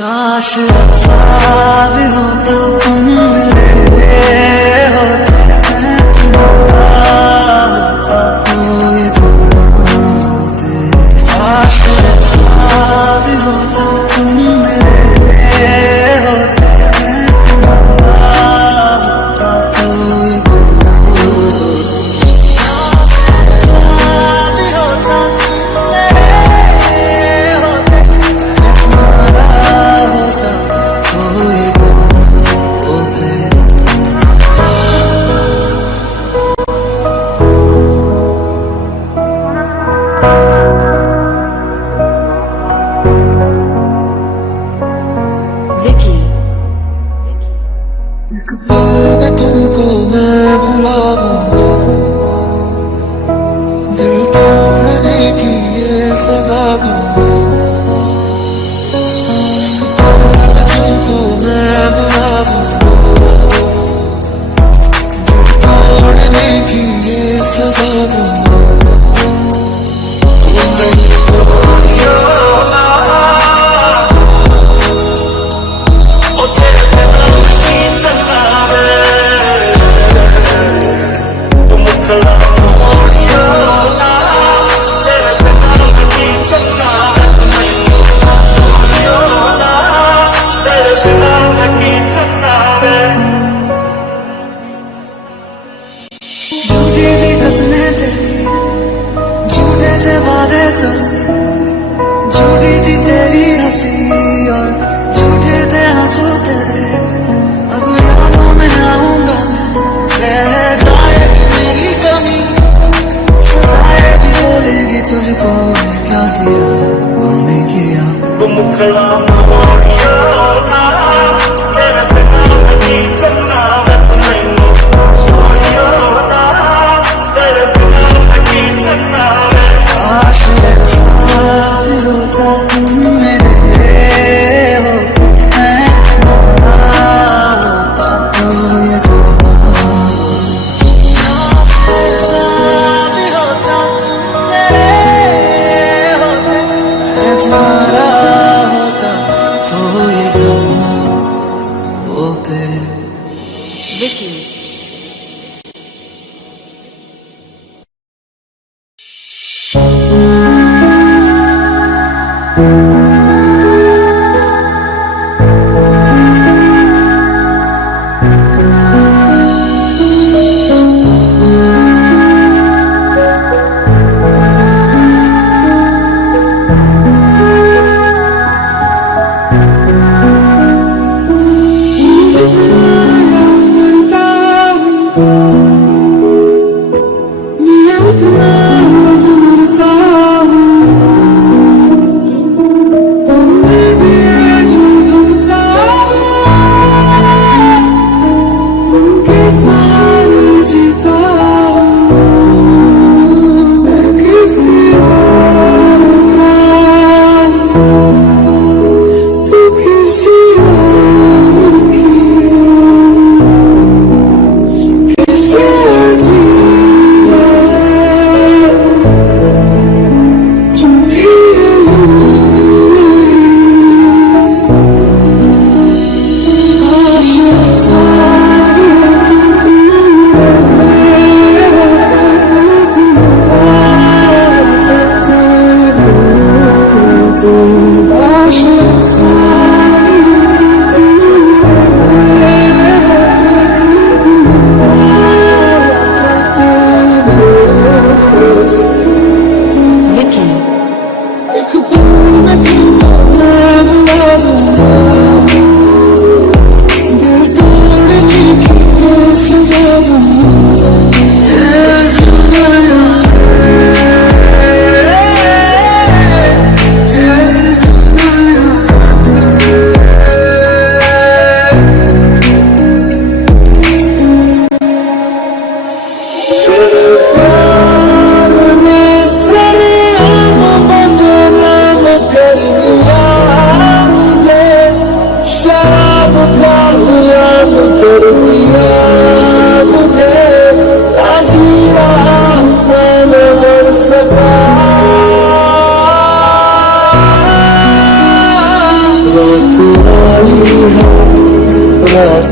काश ऐसा भी होता तुम मेरे होते, मैं तुम्हारा होता तो ये गुनाह होते। काश ऐसा भी होता तुम मेरे होते, मैं तुम्हारा होता तो ये गुनाह होते। काश ऐसा भी होता तुम मेरे होते, मैं तुम्हारा तुमको मैं भुला दूंगा, दिल तोड़ने की ये सजा दूंगा। तुमको मैं भुला दूंगा, दिल तोड़ने की ये सजा दूंगा। झूठे थे वादे सब, झूठी थी तेरी हंसी और झूठे थे आंसू तेरे। अब यादों में आऊंगा रह जाएगी मेरी कमी, सजाए भी बोलेगी तुझको क्या दिया तूने किया। तुम मुखड़ा मोड़िया ना, तेरे बिना नहीं चलना मैं तुम्हें छोड़ियो ना, तेरे बिना नहीं चलना मैं। काश ऐसा भी होता तुम मेरे होते, मैं तुम्हारा होता तो ये गुनाह होता। काश ऐसा भी होता तुम मेरे होते, मैं तुम्हारा होता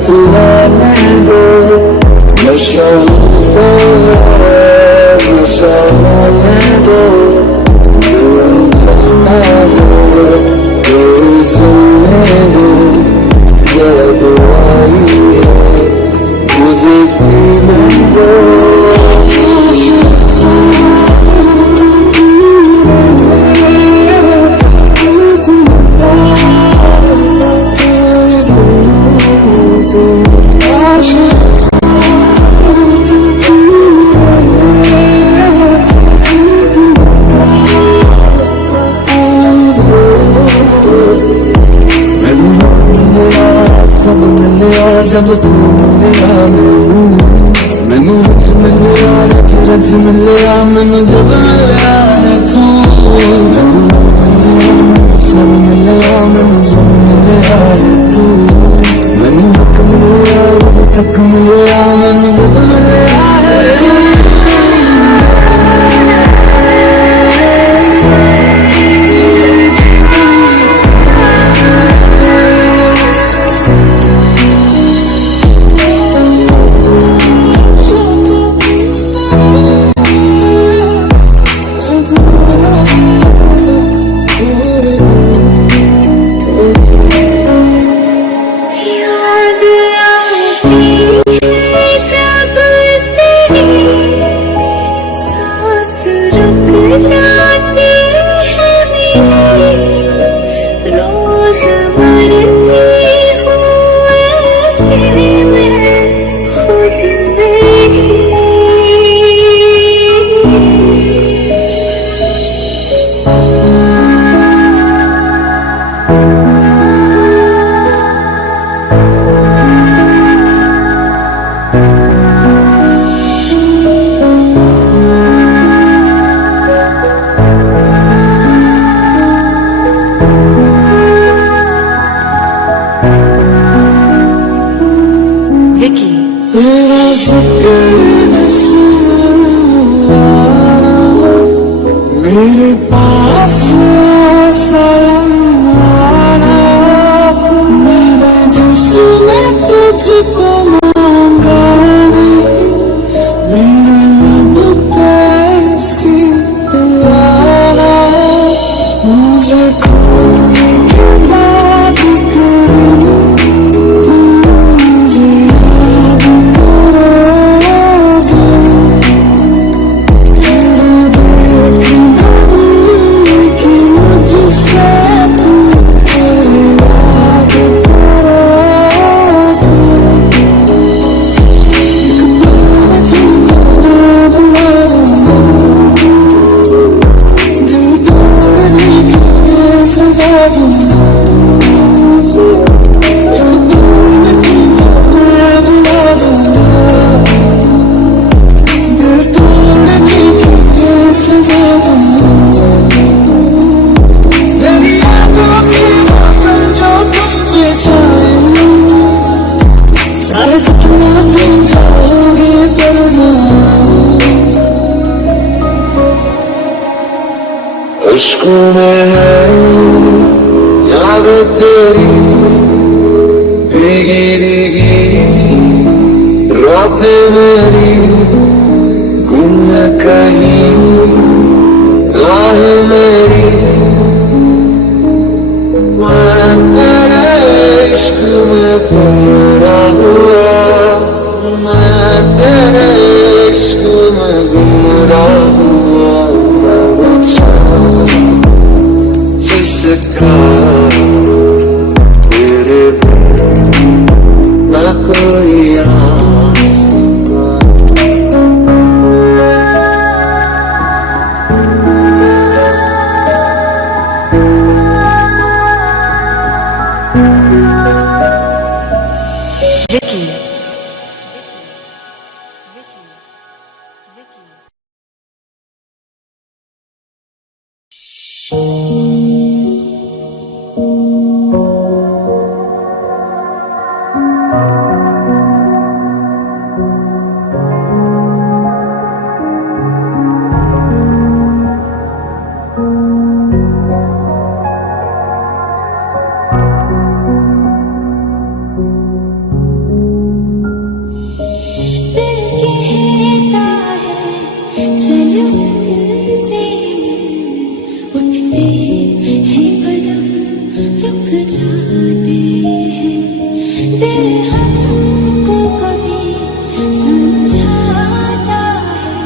पिलाने दो, नशा तो नशा होने दो, चलना हो चलने दो, जब आई है मुझे पीने दो। सब मिलिया जब तू मिलिया मैनू रच मिलिया रच रच मिलिया मैनू जब मिलिया तू सब मिलिया मैनू सब मिलिया तू मैनू हक मिलिया तक मिलिया मैनू जब मिलिया तेरा जिक्र जिस्म मेरे पास सलाम आना, मैंने जिसने तुझको मांगा मेरे लब पे सी पिलाना, मुझे खोने के बाद अश्कों में है याद तेरी भीगी भीगी रातें मेरी गुम है कहीं राह मेरी, मैं तेरे इश्क में गुमराह हुआ, मैं तेरे इश्क में गुमराह हुआ, मैं वो जिसका तेरे ना कोई आस। Vicky. तुमसे उठते हैं कदम रुक जाते हैं दिल हमको कभी समझाता है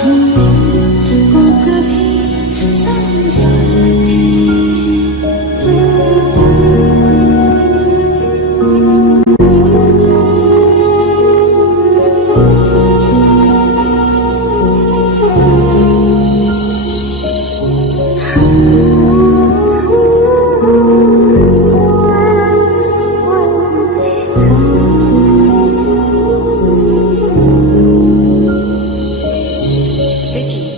हम दिल को कभी समझाते Vicky.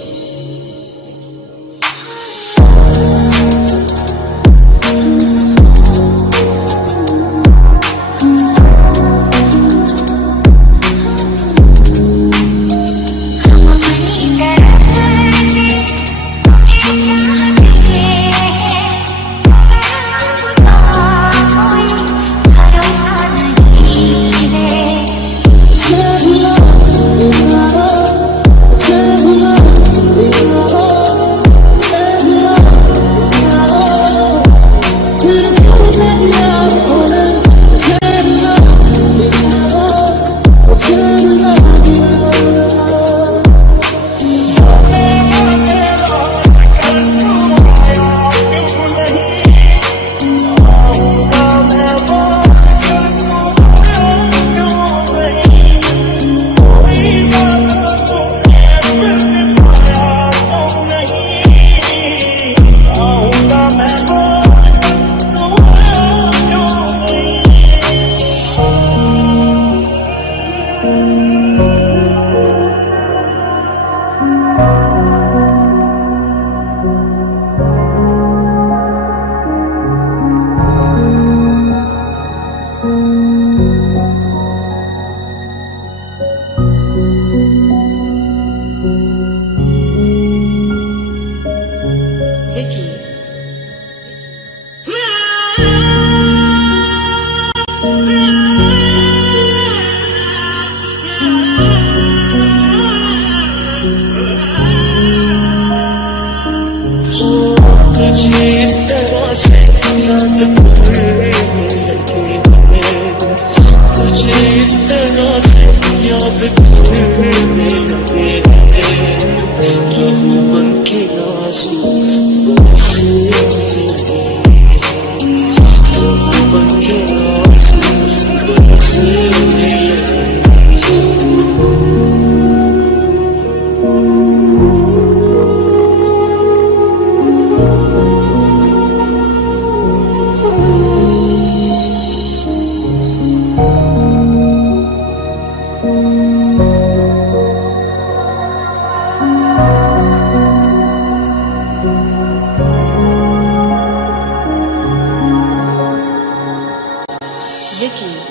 Vicky. तुझे इस तरह से याद करने लगे तुझे इस तरह से याद करने लगे लहू बन के आंसू बरसने लगे लहू बन के आंसू बरसने लगे Vicky.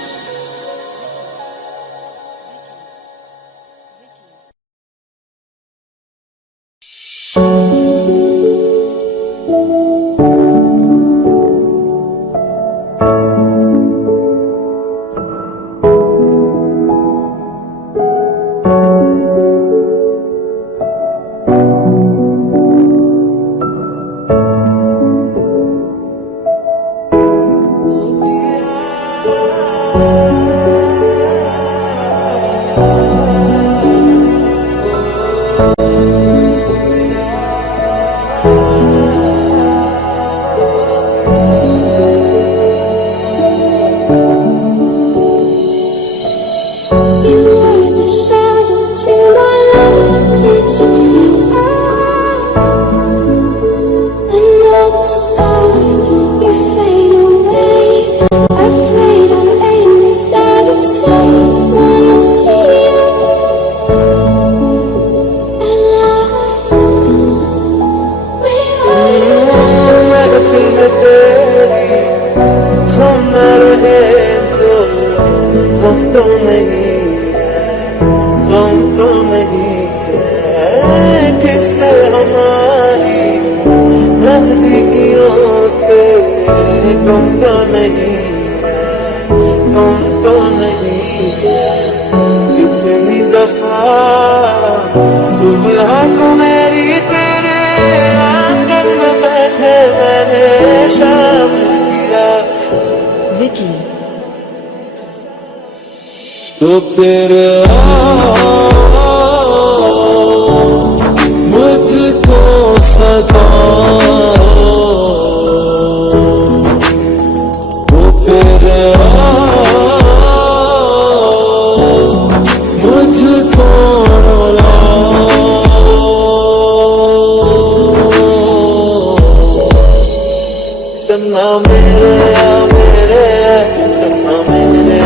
तुम तो नहीं कितनी दफा सुबह तो फिर मुझको सदा तो फिर मुझको चन्ना मेरे चन्ना मेरे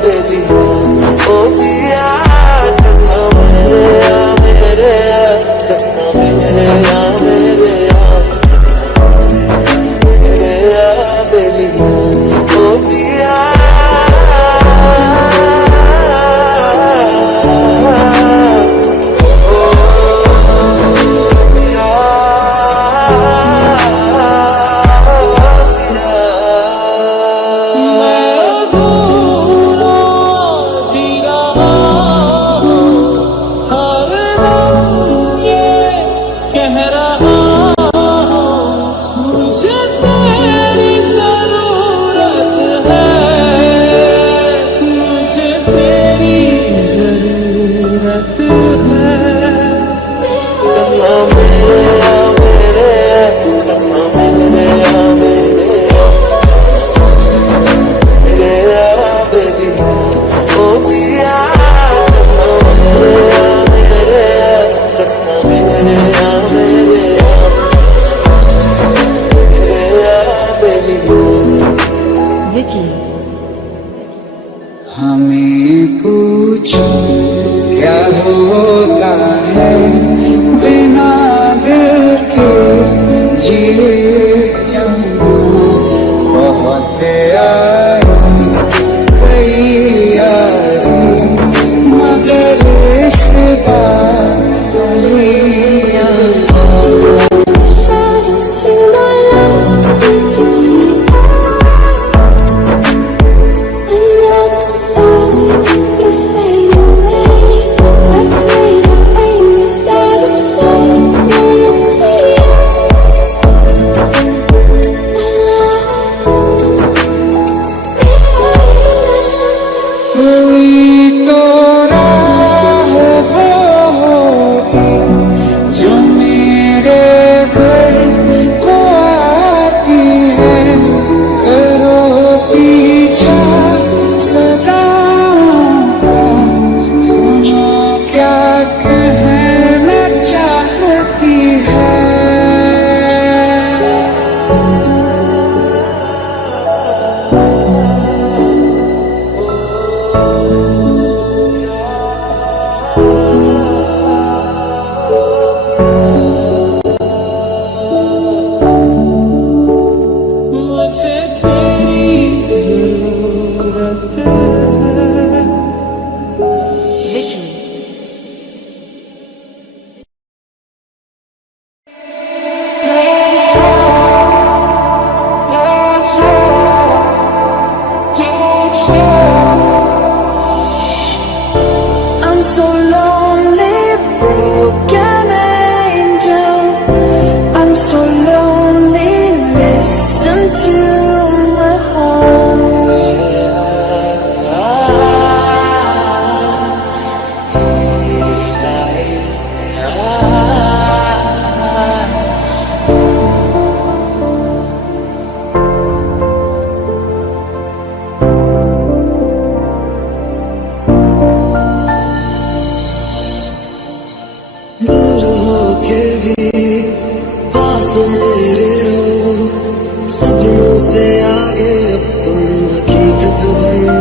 बेली ओ पिया चन्ना मेरे चन्ना मेरे बेली ओ पिया हमें पूछो क्या होता है बिना दिल के जिए जाना बहुत आई कई यारी मगर इस बार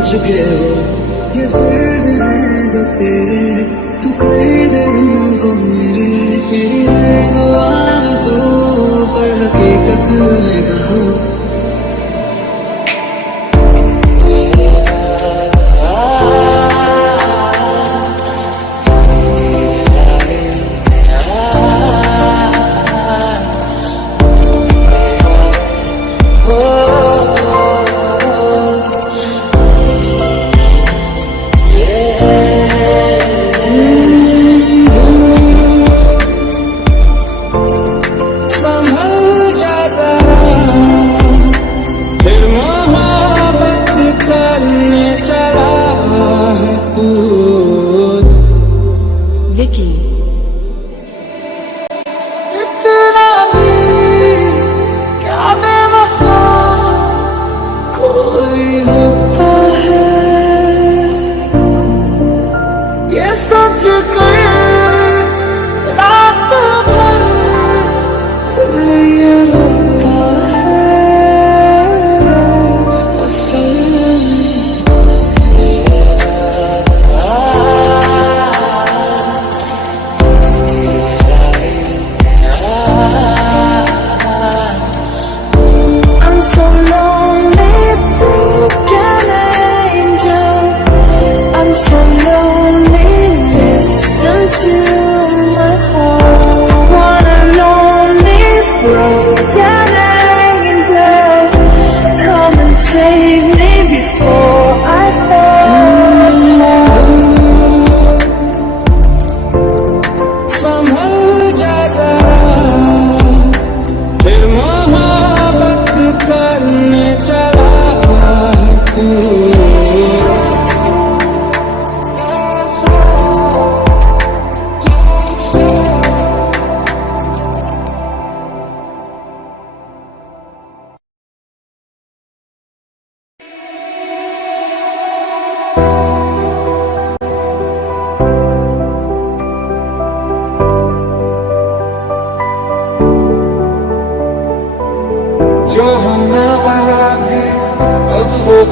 चुके हो ये दर्द है जो तेरे तू कर दे उनको मेरी हर दुआ में तू पर हकीकत में कहो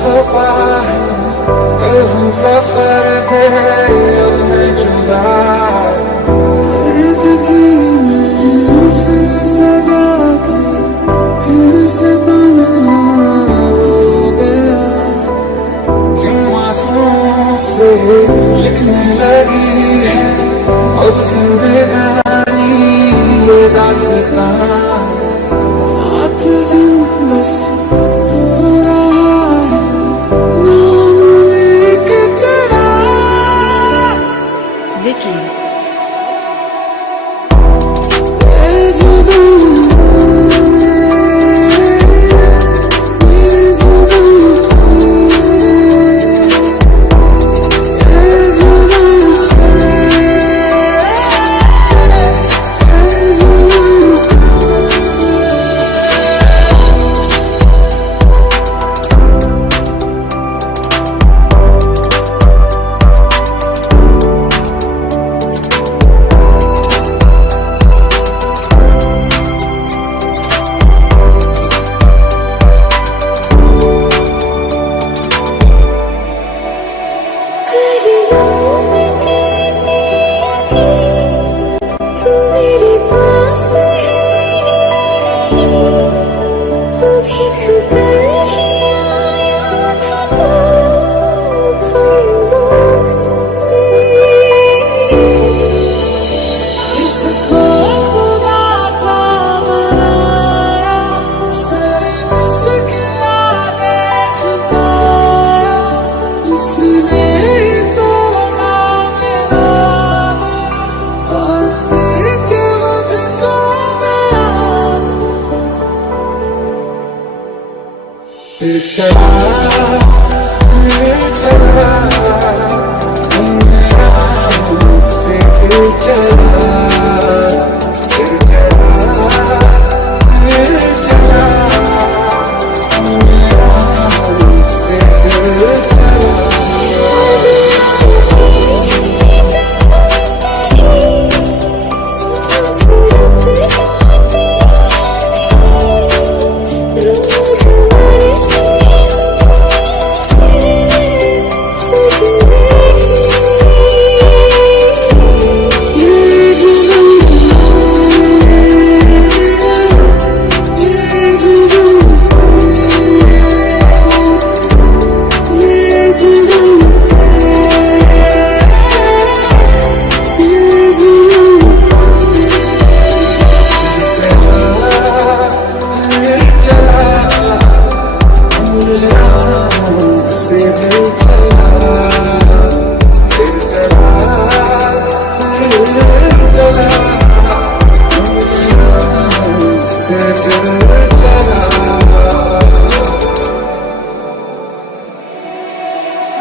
वफा है, कल हम सफर थे अब है जुदा। दर्द की मैं फिर सजा के फिर से तन्हा हो गया। क्यों आंसुओं से लिखने लगी है अब जिंदगानी ये दास्तां। रात दिन बस हो रहा है नाम लेके तेरा। विकी ये जुदा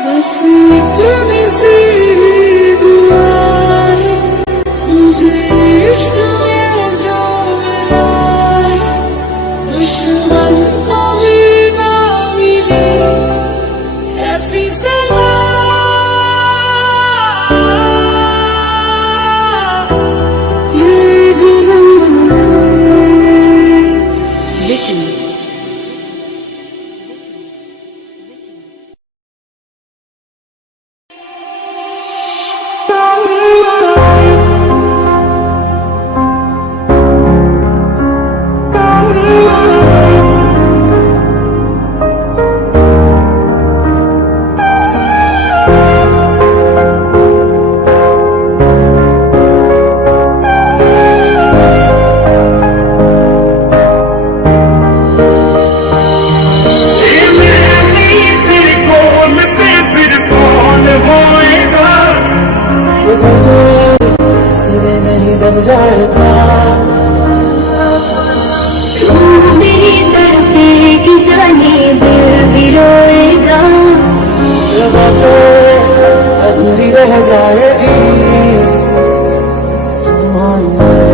बस इतनी सी दुआ है मुझे इश्क में जो मिला है। दुश्मन को भी ना मिले ऐसी सजा। ये जुल्म विकी सिरे नहीं दब जाएगा। तू मेरी तरफ जाने दिल भी रोएगा। ये बातें अधूरी रह जाएगी। तुम और मैं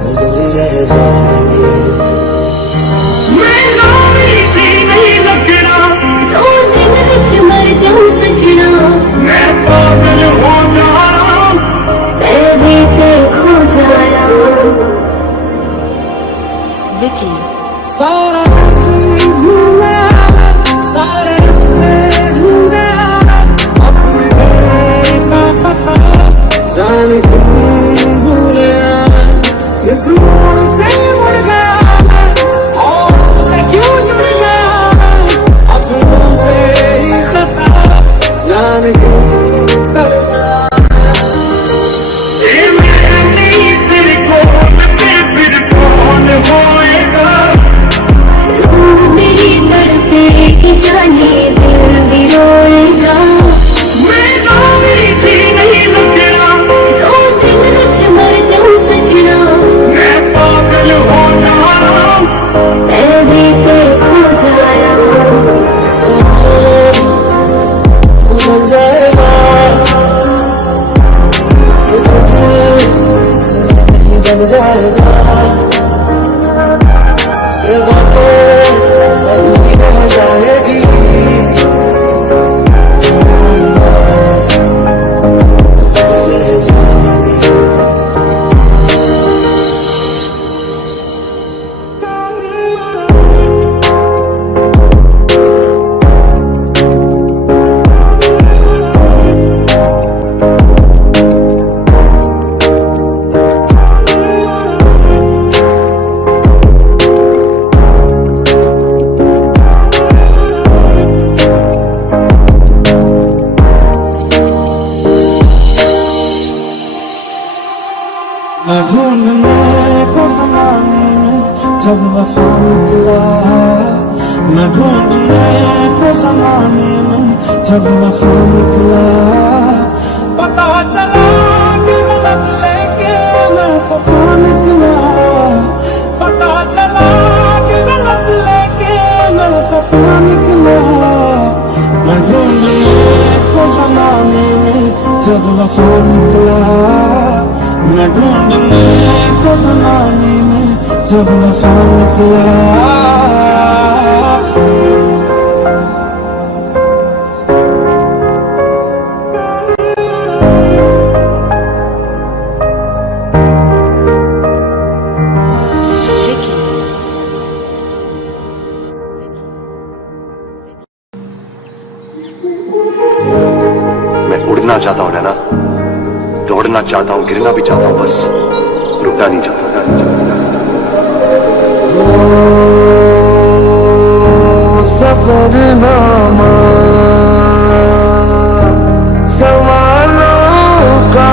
अधूरी रह जाएंगे। दो दिन विच मर जाऊं सजना। मैं पागल हो जाना मैं ते खो जाना। विकी सारा भूला ढूंढने को ज़माने में जब वफा निकला, मैं ढूंढने को ज़माने में जब वफा निकला। पता चला कि गलत लेके मैं पता निकला, पता चला कि गलत लेके मैं पता निकला। मैं ढूंढने को ज़माने में जब वफा निकला, मैं ढूंढने को ज़माने में जब वफा निकला। मैं उड़ना चाहता हूँ नैना, दौड़ना चाहता हूँ, गिरना भी चाहता हूँ, बस रुकना नहीं चाहता। सफरनामा सवालों का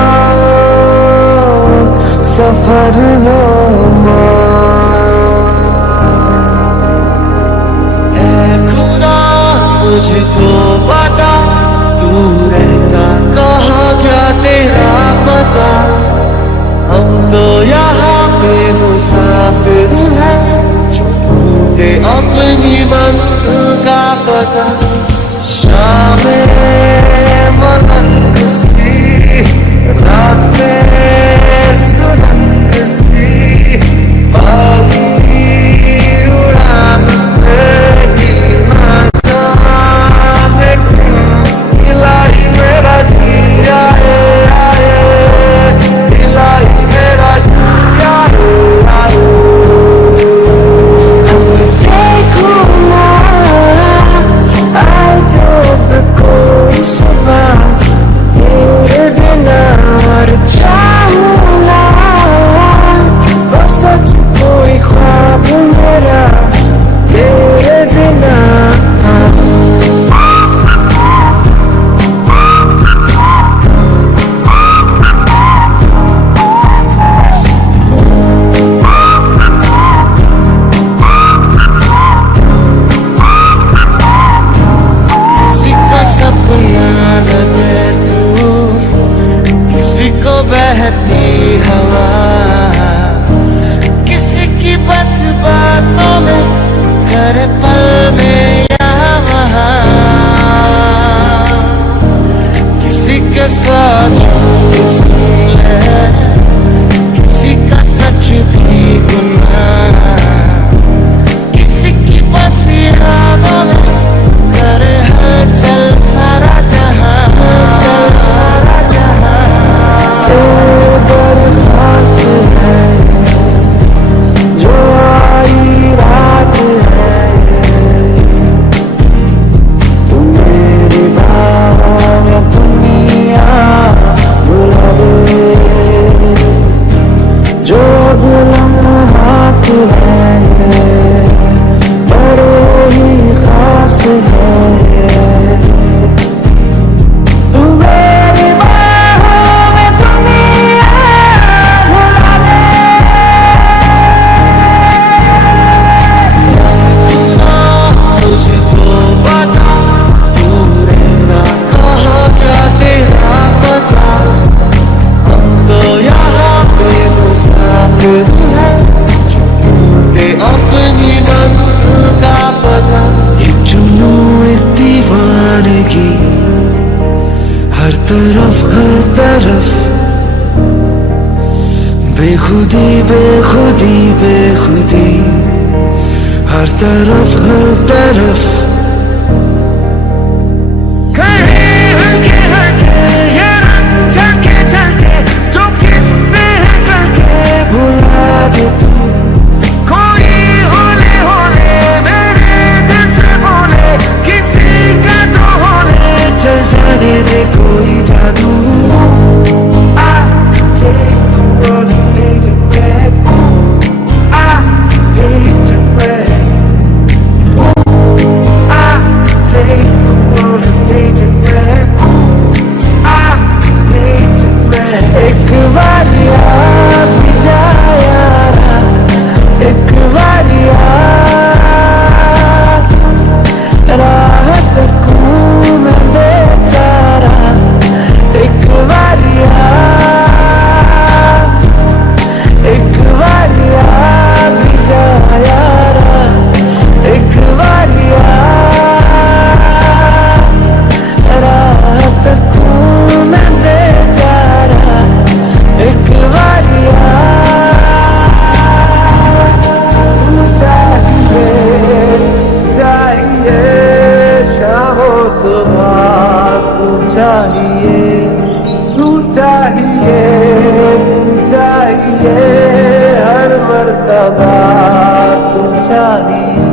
सफरनामा। ऐ खुदा मुझको बता, तू रहता कहाँ, क्या तेरा पता। हम तो यहाँ पे मुसाफिर हैं, जो ढूंढे अपनी मंजिल का पता। शामें मलंग सी, रातें सुरंग सी, बागी उड़ान रही ना जाने क्यों। इलाही मेरा जी आए आए, इलाही मेरा जी आए आए। देखो ना आए जब कोई सुबह, तेरे बिना और चाहूं ना वो सच कोई ख्वाब मेरा, तेरे बिना। किसी का सपना लगे तू, किसी को बहती हवा, किसी की बस बातों में करे पल में यहाँ वहाँ। किसी के साथ किसी है, किसी का सच भी गुनाह, किसी की बस यादों में करे हलचल सारा जहां। बरसात है जो आई रात है, तू मेरी बाहों में दुनिया भुला दे। जो लम्हात है बड़े ही खास है, तू मेरी बाहों में दुनिया भुला दे। मुझको बता, तू रहना कहाँ, क्या तेरा पता। हम तो यहाँ पे मुसाफिर हैं, जो ढूंढे अपनी मंजिल का पता। एक जुनून एक दीवानगी, हर तरफ बेखुदी बेखुदी बेखुदी, हर तरफ। खड़े हल्के ये रंग झलके जो किससे है करके भुला दे तू। कोई होले होले मेरे दिल से बोले, किसी का तो होले चल जाने दे कोई जादू। I take the world and paint it red, I hate it red। चाहिए, तू चाहिए, तू चाहिए, हर मर्तबा तू चाहिए।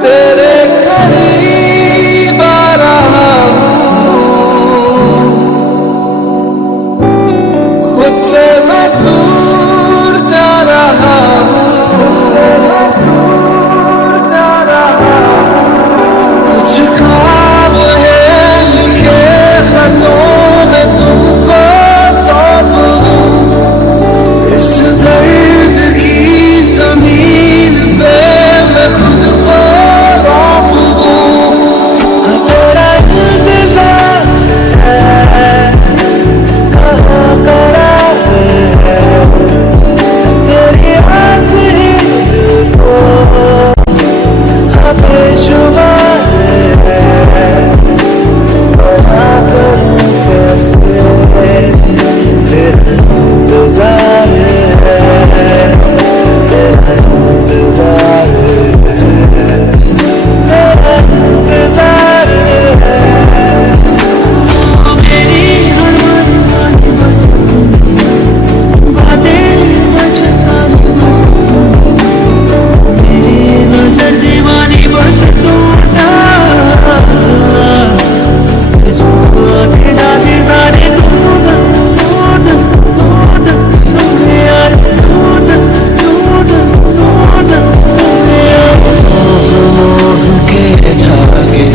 तेरे करीब आ रहा हूँ, खुद से मैं दूर जा रहा हूँ। कुछ ख्वाब है लिखे खतों में तुमको सौंप दूँ, इस दर्द की जमीन पे मैं खुद को रौंप दूँ। तेरा इंतजार है, कहाँ करार है, तेरी आस ही दिल को बेशुमार है। बना करूँ कैसे तेरा इंतजार है, तेरा इंतजार है, तेरा इंतजार है। मेरी हर मनमानी बस बातें मचकानी बस, तेरी नजर दीवानी बस तू ना, आधे दादे सारे दूध दूध दूध सोने यार, दूध दूध दूध सोने यार। मोह के धागे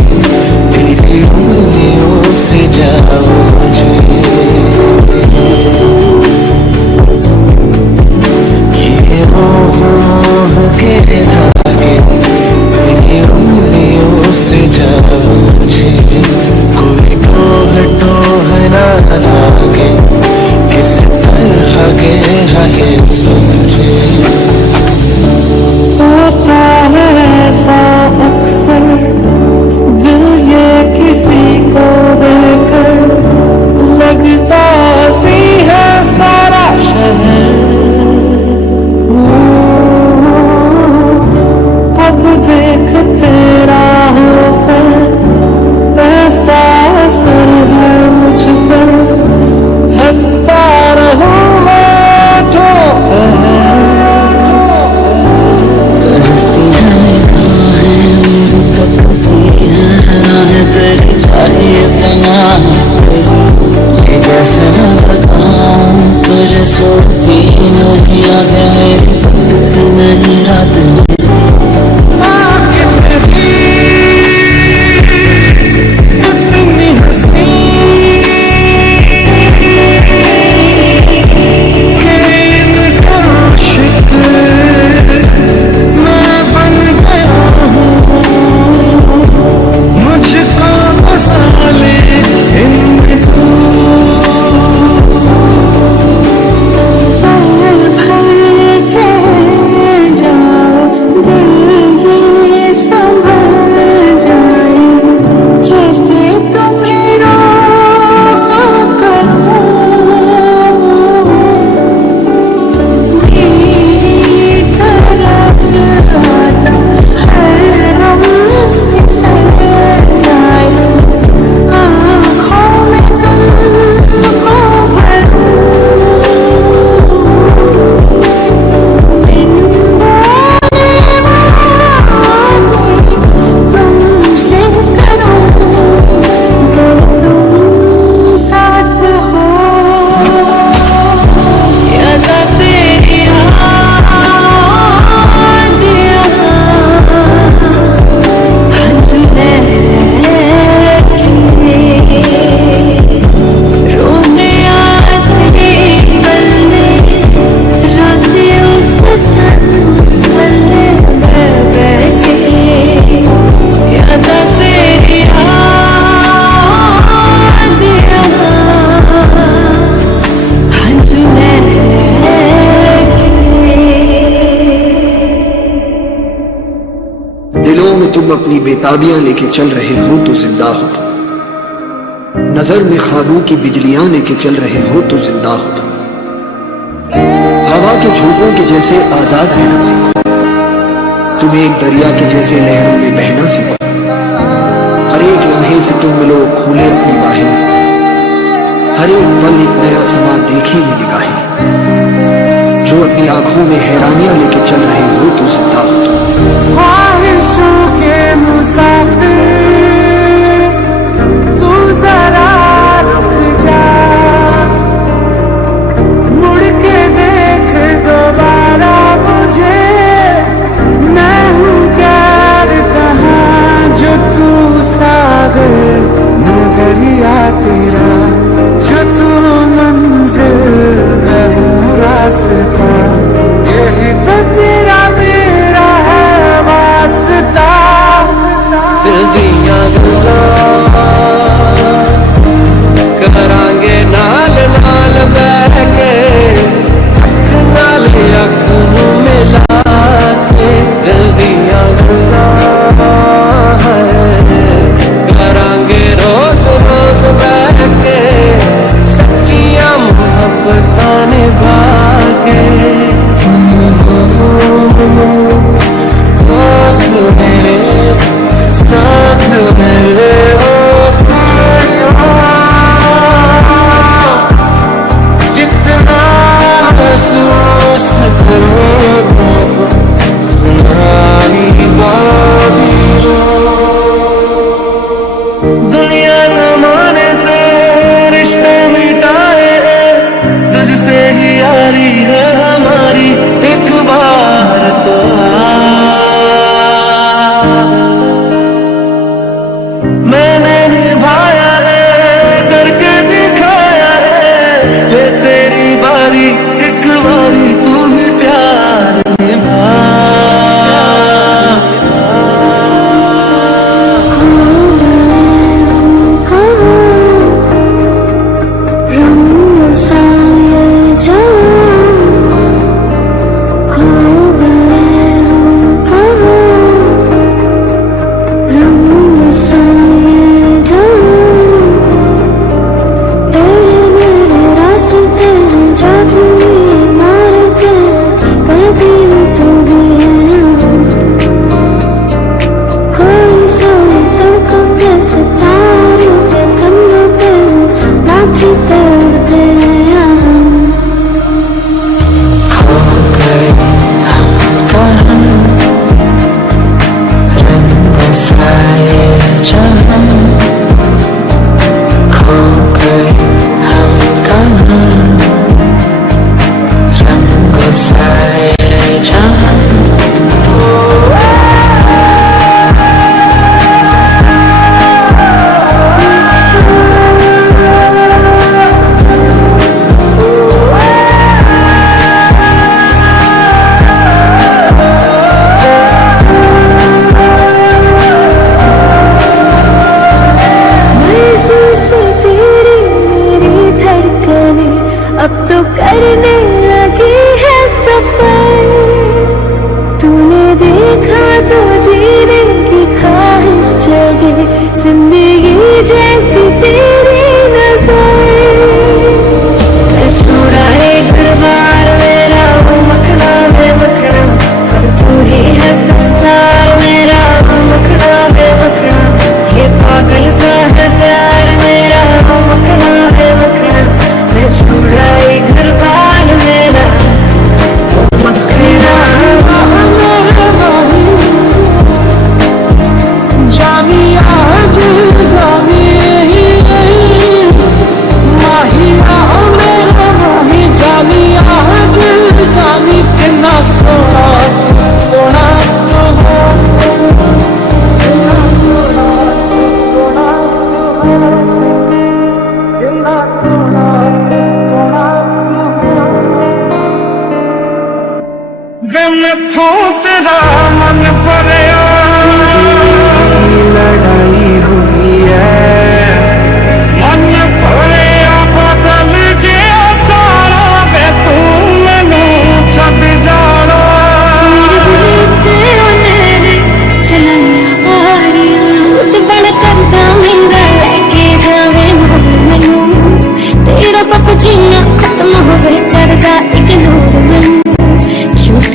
तेरी उंगलियों से जाओ मुझे, ये मोह के धागे तेरी उंगलियों से जाओ मुझे। कोई टोह टोह ना लागे, किस तरह के है ये समझे। होता है ऐसा अक्सर, दिल ये किसी को देकर लगता सी है सारा शहर। अब देख तेरा होकर ऐसा असर है मुझ पर, हंसता रहूं मैं ठोकर। हंसती है निगाहें मेरी तकती है राहें तेरी, चाहिए पनाह तेरी, ये कैसे मैं बताऊं तुझे। सोती नहीं आगे मेरी, तकती नहीं रात मेरी। इतनी हंसी कि इनका आशिक मैं बन गया हूँ, मुझको बसा ले इनमें तू। पल भर के जाओ, दिल ये संभल जाए, कैसे तुम्हें रोका करूं। मेरी तरफ आता हर गम फिसल जाए, आँखों में तुमको भरूं। बिन बोले बातें तुमसे करूं, अगर तुम साथ हो। याद तेरी याद हंसने की, रोने आसे गले राते उस जंगले में बैठे। याद तेरी याद हंसने दिलों में तुम अपनी बेताबियां लेके चल रहे हो तो जिंदा हो, नजर में ख्वाबों की बिजलियां लेके चल रहे हो तो जिंदा हो तुम। हवा के झोंकों के जैसे आजाद रहना सीखो, तुम एक दरिया के जैसे लहरों में बहना सीखो। हर एक लम्हे से तुम मिलो खोले अपनी बाहें, हर एक पल एक नया समा देखे ये निगाहें। जो अपनी आंखों में हैरानियां लेके चल रहे हो तो जिंदा हो तुम। ख्वाहिशों के मुसाफिर तू जरा रुक जा, मुड़ के देख दोबारा मुझे, मैं हूँ प्यार कहाँ जो तू सागर न दरिया तेरा, जो तू मंजिल मैं हूँ रास्ता, यही तो तेरा मेरा है वास्ता। दिल दी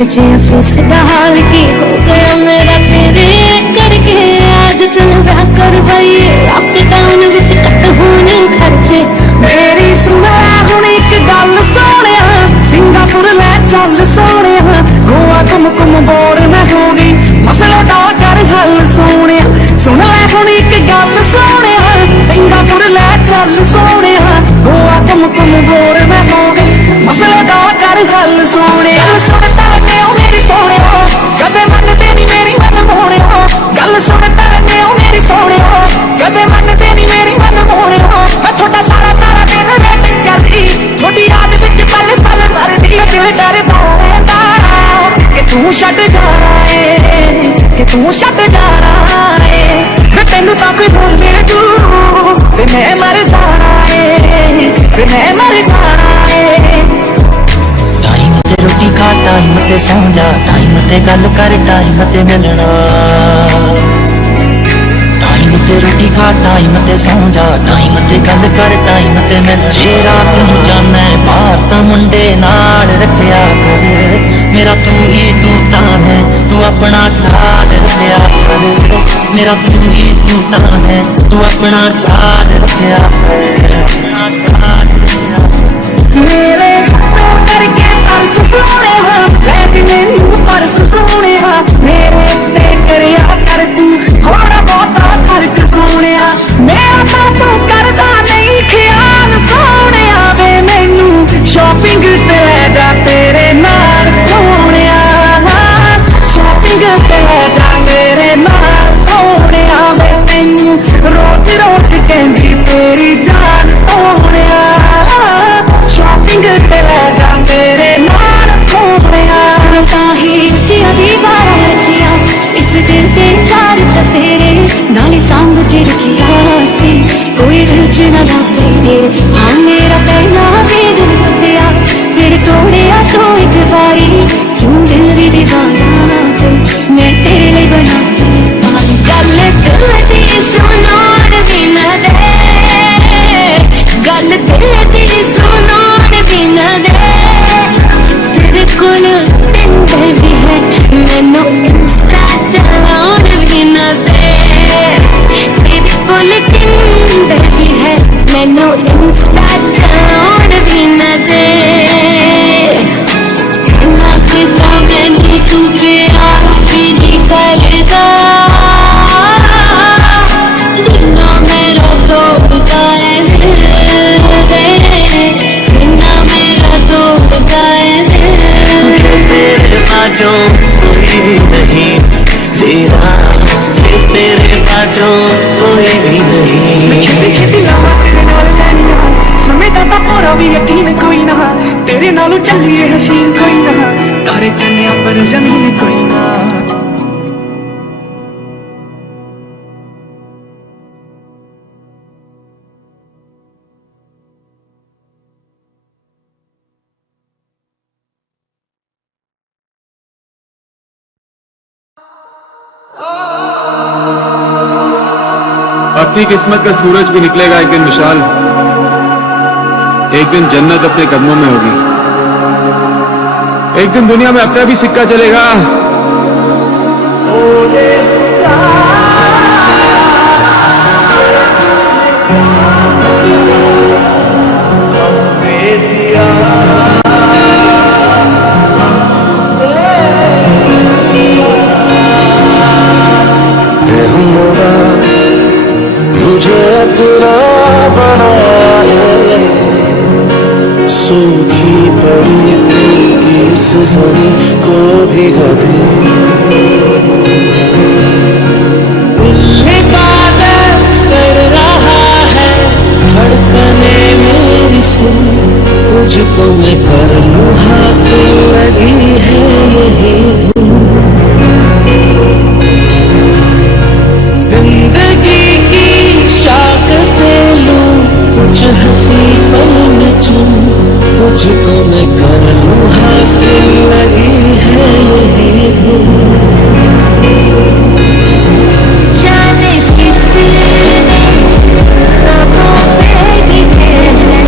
मुझे ऑफिस का हाल की हो गया मेरा तेरे करके आज चल ब्याह कर भाई लॉकडाउन विच कट होने खर्चे मेरी सुना हुण एक गल सोहणिया सिंगापुर ले चल सोहणिया गोवा कुम बोर मैं हो गई मसले दा कर हल सोहणिया सुन ले हुण एक गल सोहणिया सिंगापुर ले चल सोहणिया गोवा कुम बोर मैं हो गई मसले दा कर हल सोहणिया गल सुन तलने ओ मेरी सोहणिया कदे मन तेरी मेरी मन मोहणिया गल सुन तलने ओ मेरी सोहणिया कदे मन तेरी मेरी मन मोहणिया मैं थोड़ा सारा सारा दिन रेट करदी थोड़ी याद विच पल पल मरदी दिल डरदा रहंदा कि तू छड्ड जाना है कि तू छड्ड जाना है मैं तैनू तां कोई भूल मिल जू ते मैं मर जाना है ते मैं मर जाना है टाइम ते रोटी खा टाइम ते सौ जा टाइम ते गल कर टाइम ते मिलना टाइम ते रोटी खा टाइम ते सौ जा टाइम ते गल कर टाइम ते मिल जे रात नूं जाना बाहर तां मुंडे नाल रखिया कर मेरा तू ही तू तां है तू अपना ख्याल रखिया कर मेरा तू ही तू तां है तू अपना ख्याल रखिया कर मेरे करके परस सोने वैसे मैनू परस सोने मेरे ते करिया कर तू थोड़ा बहुता खर्च सोने मेरा तो तू करदा नहीं ख्याल सोने वे मैनू शॉपिंग ते ले जा तेरे नाल सोने शॉपिंग ते ले जा मेरे नाल सोने वे मैनू रोज रोज कहंदी तेरी जान सोने शॉपिंग ते ले जा मेरे नाल सोहणिया ताही उचिया दीवार रखिया इस दिल ते चार चफेरे नाले सांभ के रखिया सी कोई रुच न लागे हाँ मेरा पहला वेद निकलिया फिर तोड़िया तो एक बारी क्यों दिल दी दीवाना पे मैं तेरे लिए बनाती गल दिल दी सुनाण भी न दे गल दिल दी सुनाण भी न दे तेरे कोल टिंडर भी है मैनू इंस्टा चलाउण भी न दे तेरे कोल टिंडर भी है मैनू इंस्टा चलाउण भी न दे ना किता मैनू तू प्यार भी नहीं करदा ना मेरा तोड़दा है ना मेरा तोड़दा है तेरे बाजों कोई भी नहीं तेरा तेरे बाजों कोई भी नहीं छेती छेती लावा तेरे नाल लैनिया समय दा तां पूरा भी यकीन कोई ना तेरे नालों चलिए हसीन कोई ना तारे चन्निया पर जमीन कोई ना अपनी किस्मत का सूरज भी निकलेगा एक दिन विशाल एक दिन जन्नत अपने कदमों में होगी एक दिन दुनिया में अपना भी सिक्का चलेगा मुझे अपना बनाए सूखी पड़ी दिल की इस ज़मीं को भिगा दे बादल कर रहा है धड़कने मेरी सुन तुझको मैं कर लूँ हासिल लगी है यही धुन जिंदगी की शाख से लूं कुछ हंसी पल में चुन मुझको मैं कर लूं हासिल लगी है यही धुन जाने किसने लबों पे लिखे हैं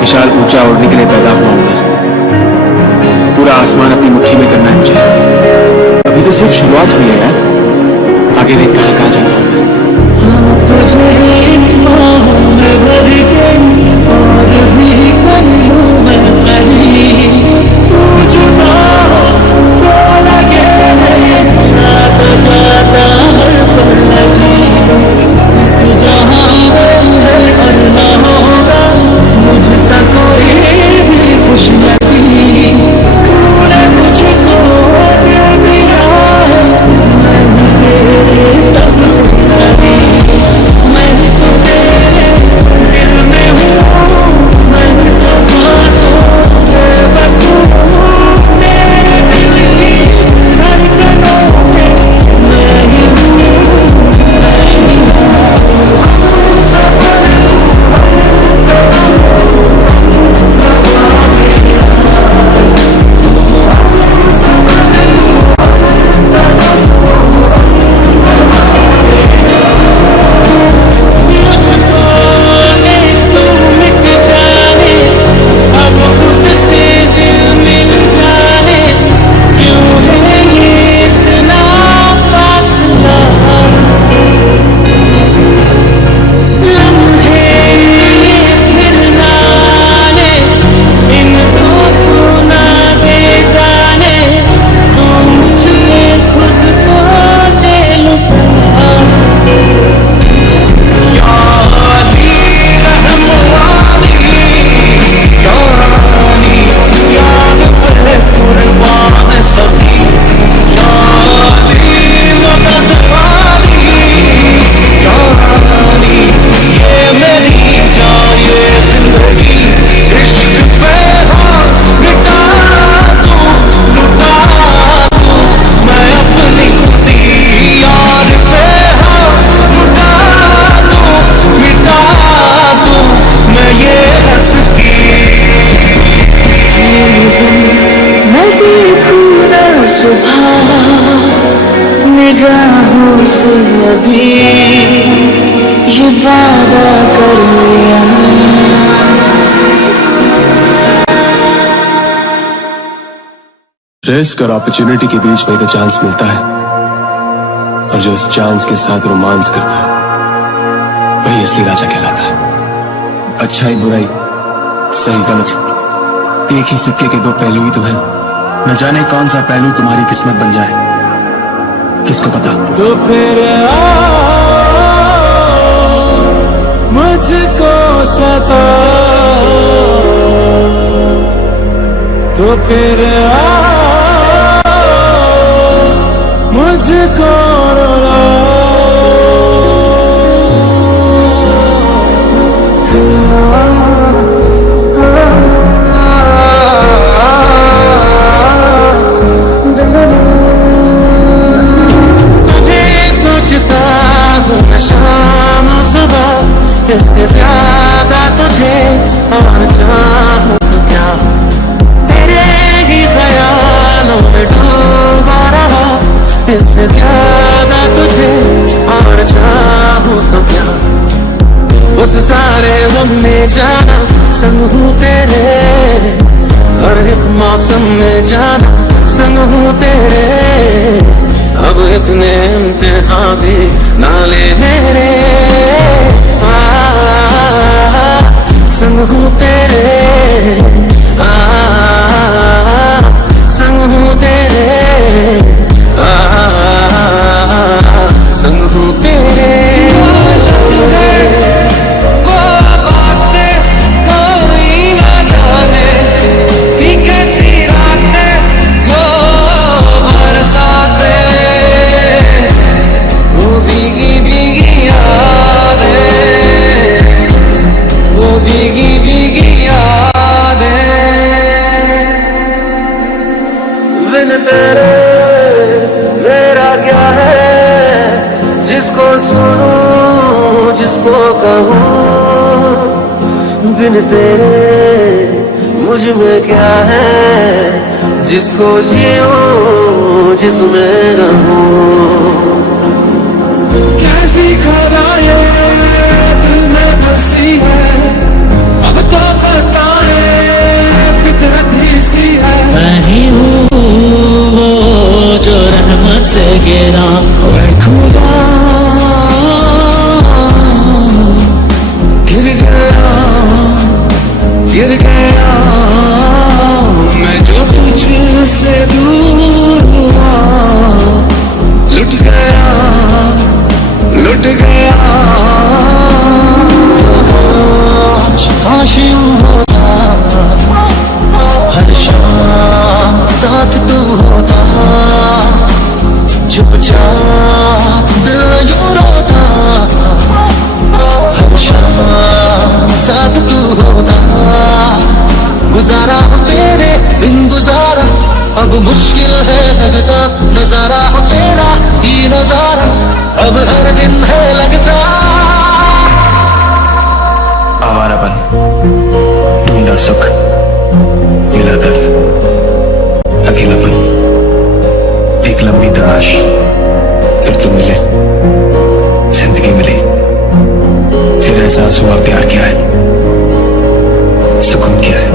विशाल, ऊंचा उड़ने के लिए पैदा हुआ हूं मैं। पूरा आसमान अपनी मुट्ठी में करना है मुझे। अभी तो सिर्फ शुरुआत हुई है यार, आगे देख कहां कहां जाता हूं मैं। तुझे बाहों में भर के और भी कर लूं मैं कहीं, तू जुदा हो तो लगे याद गाता हर पल लगी। इस जहां में है और ना होगा मुझसा कोई भी खुश नसीब। तूने मुझको ये दिया है, मैं तेरे सबसे करीब। मैं तो तेरे दिल में हूँ, मैं तो साथों में बस हूँ। तेरे दिल की धड़कनों में मैं ही हूँ, मैं ही हूँ। सफर निगाहों से अभी ये वादा कर लिया। रिस्क और अपॉर्चुनिटी के बीच में तो चांस मिलता है, और जो उस चांस के साथ रोमांस करता है वही असली राजा कहलाता है। अच्छाई बुराई, सही गलत, एक ही सिक्के के दो पहलू ही तो हैं। न जाने कौन सा पहलू तुम्हारी किस्मत बन जाए, किसको पता। तो फिर मुझको सता, तो फिर मुझको रुला। शाम सुबह इससे ज्यादा तुझे और चाहूं तो क्या, तेरे ही ख्यालों में डूबा रहा। इससे ज्यादा तुझे और चाहूं तो क्या, उस सारे गम में जाना संग हूँ तेरे, हर एक मौसम में जाना संग हूँ तेरे। अब इतने इम्तिहान भी ना ले मेरे, संग हूँ तेरे, संग हूँ तेरे, संग हूँ तेरे। वो बातें कोई ना जाने थी कैसी रातें वो बरसाते, वो भीगी भीगी यादें, वो भीगी भीगी यादें। बिन तेरे मेरा क्या है, जिसको सुनूं जिसको कहूँ। बिन तेरे मुझ में क्या है, जिसको जीऊं जिसमें रहूं। कैसी खदाएं दिल में बसी है, अब तो खता गिर गया मैं जो तुझसे दूर हुआ, लुट गया लुट गया। काश यूं होता हर शाम साथ तू होता, चुपचाप दिल यूं रोता, हर शाम साथ तू होता। गुजारा तेरे बिन गुजारा अब मुश्किल है लगता, नजारा हो तेरा ही नजारा अब हर दिन है लगता। आवारापन ढूंढा सुख, मिला दर्द, अकेलापन एक लंबी तलाश, फिर तुम मिले, जिंदगी मिली, फिर एहसास हुआ प्यार क्या है, सुकून क्या है,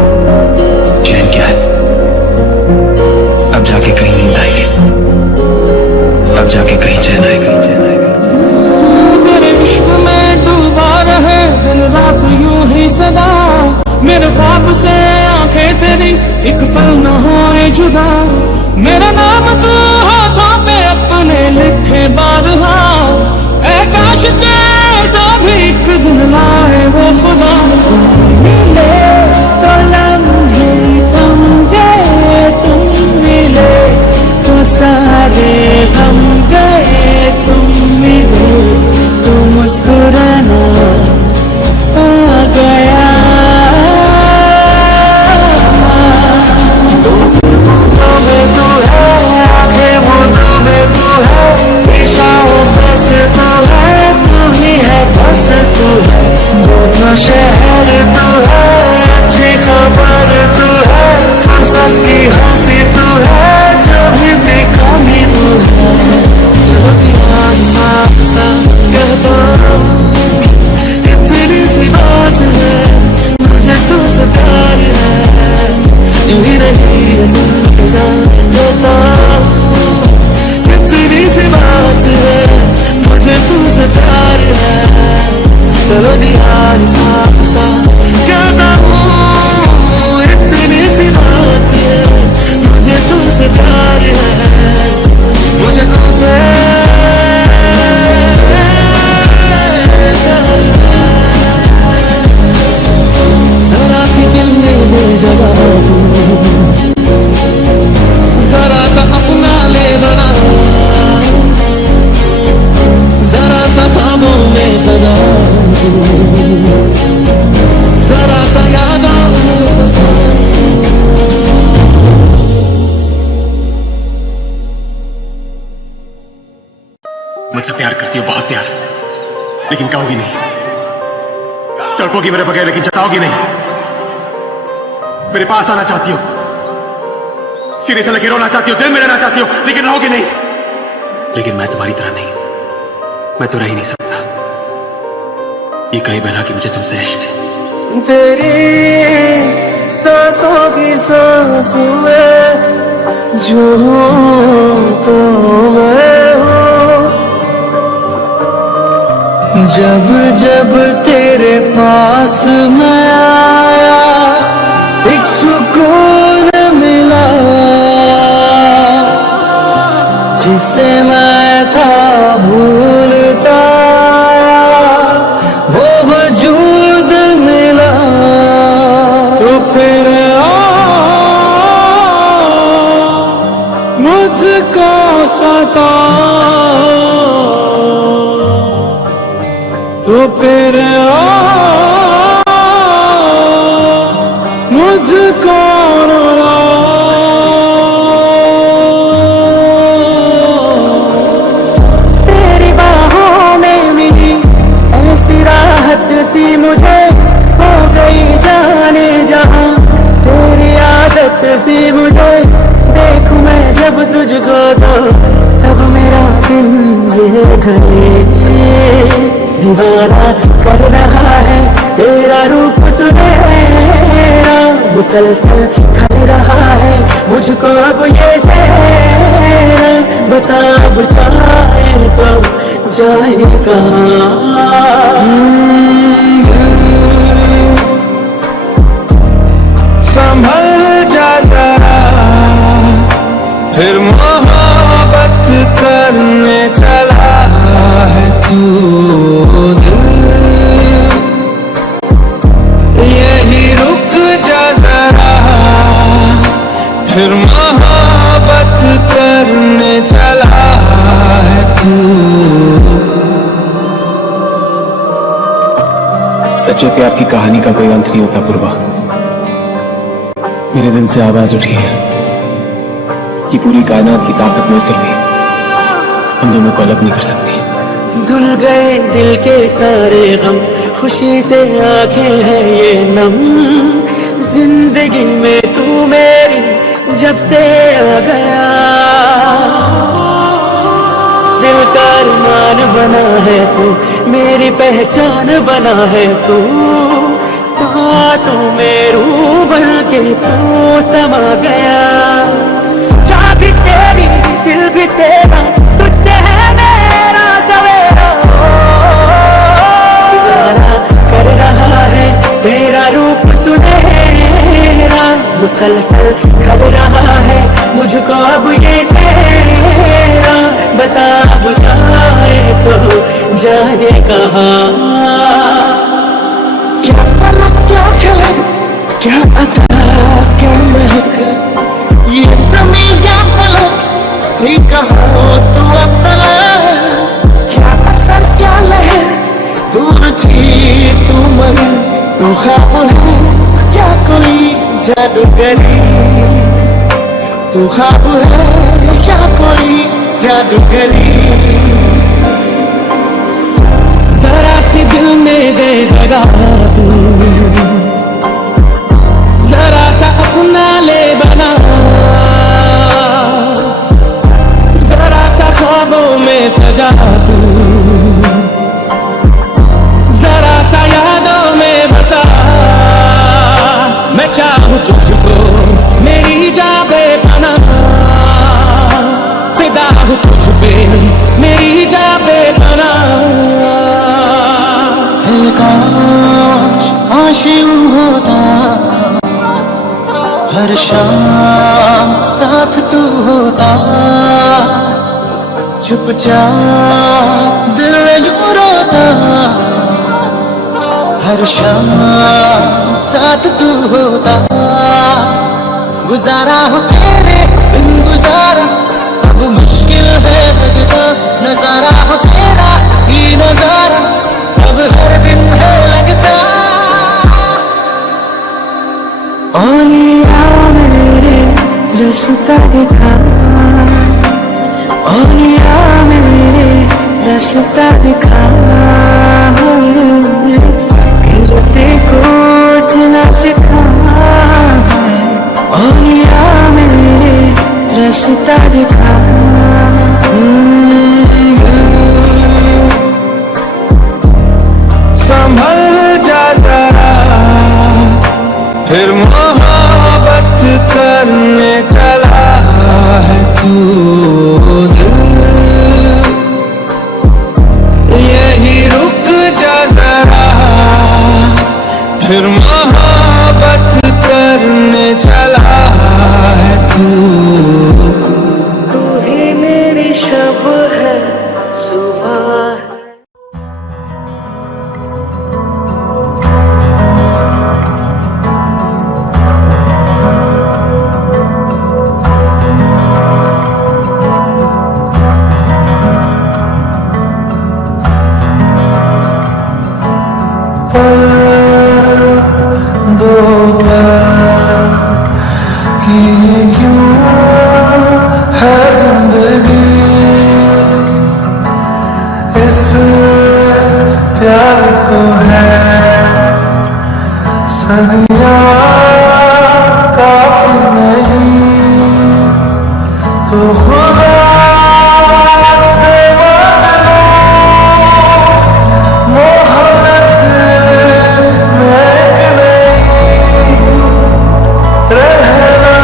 चैन क्या है। अब जाके कहीं नींद आएगी, अब जाके कहीं चैन आएगा। तेरे इश्क में डूबा रहे दिन रात यूं ही सदा, मेरे ख्वाब से आंखें तेरी एक पल न होए जुदा। मेरा नाम तू हाथों पे अपने लिखे बारहा, ऐ काश के ऐसा भी एक दिन लाए वो खुदा। मिले तो लम्हे थम गए, तुम मिले तो सारे हम गए, तुम मिले तो मुस्कुराना आ गया। में तू है, आंखें मोटों में तू है, इशारों से तू है, तू ही है बस तू है, दोनों शहर तू है, अच्छी खबर तू है, फुर्सत की हंसी तू है, जो भी देखा भी तू है। चलो आज साफ साफ कहता हूँ, इतनी सी बात है, मुझे तुझसे प्यार है, यूं ही रही है तुम जान लेता हूँ। इतनी सी बात है, मुझे तुझसे प्यार है, चलो जी आज साफ साफ कहता हूँ। इतनी सी बात है, मुझे तुझसे प्यार है, मुझे तुझसे जरा सी दिल में मिल जगह तू, जरा सा अपना ले बना, जरा सा ख्वाबों में सजा तू, जरा सा यादों में बसा। मुझसे प्यार करती हो, बहुत प्यार, लेकिन कहोगी नहीं, तड़पोगी मेरे बगैर लेकिन जताओगी नहीं। मेरे पास आना चाहती हो, सिरे से लगे रोना चाहती हो, दिल में रहना चाहती हो, लेकिन रहोगी नहीं। लेकिन मैं तुम्हारी तरह नहीं हूं, मैं तो रह ही नहीं सकता, ये कहे बिना कि मुझे तुमसे इश्क है। तेरी सांसों की सांस में जो हूँ तो मैं हूँ, जब जब तेरे पास मैं आया एक सुकून मिला, जिसे मैं था भूलता वो वजूद मिला। तो फिर मुझको सता, तो फिर मुझको रुला। तेरी बाहों में मिली ऐसी राहत सी, मुझे हो गई जाने जहां तेरी आदत सी। मुझे देखूं मैं जब तुझको तो तब मेरा दिल ये ढले, दीवाना कर रहा है तेरा रूप सुनहरा, मुसलसल खल रहा है मुझको अब ये सहरा। बता अब चाहे तो जाए कहाँ, फिर मोहब्बत करने चला है तू दिल, यही रुक जा जरा, फिर मोहब्बत करने चला है तू। सच्चे प्यार की कहानी का कोई अंत नहीं होता पूर्वा। मेरे दिल से आवाज उठी है कि पूरी कायनात की ताकत मिलकर भी हम दोनों को अलग नहीं कर सकती। धुल गए दिल के सारे गम, खुशी से आंखें हैं ये नम, जिंदगी में तू मेरी जब से आ गया, दिल का अरमान बना है तू, मेरी पहचान बना है तू, सांसों में रूह भर के तू समा गया। चाह भी तेरी दिल भी तेरा, तुझसे है मेरा सवेरा, जाना कर रहा है तेरा रूप सुनहरा, मुसलसल खल रहा है मुझको अब ये सेरा, बता बुझाए तो जाने कहाँ। क्या पलक क्या झलक, क्या अदा क्या महक, ये समय या पलक भी कहाँ तू अब तलक, क्या असर क्या लहर, दूर थी तू मगर तू ख्वाब है क्या कोई जादूगरी, तू ख्वाब है क्या कोई जादूगरी। जरा सी दिल में दे जगह तू, जरा सा अपना ले बना, जरा सा ख्वाबों में सजा तू, जरा सा यादों में बसा, मैं चाहूं तुझको मेरी जान बेपनाह, फिदा हूं तुझ पे मेरी जान बेपनाह। काश काश यूं होता हर शाम साथ तू होता, चुपचाप दिल यूं रोता, हर शाम साथ तू होता, गुजारा हो तेरे बिन गुजारा अब मुश्किल है लगता, नजारा हो तेरा ही नजारा अब हर दिन है लगता। ओलिया मेरे रास्ता दिखा, ओलिया मेरे रास्ता दिखा, गिरते को उठना सिखा, ओलिया मेरे रास्ता दिखा। संभल जा जरा, फिर मोहब्बत करने चला है तू दिल, यही रुक जा जरा, फिर मोहब्बत करने चला है तू। तू ही मेरी शब है सुबह। दो पल की क्यों है जिंदगी, इस प्यार को है सदियां काफी नहीं, तो खुदा से मांगो मोहब्बत में एक नहीं रहना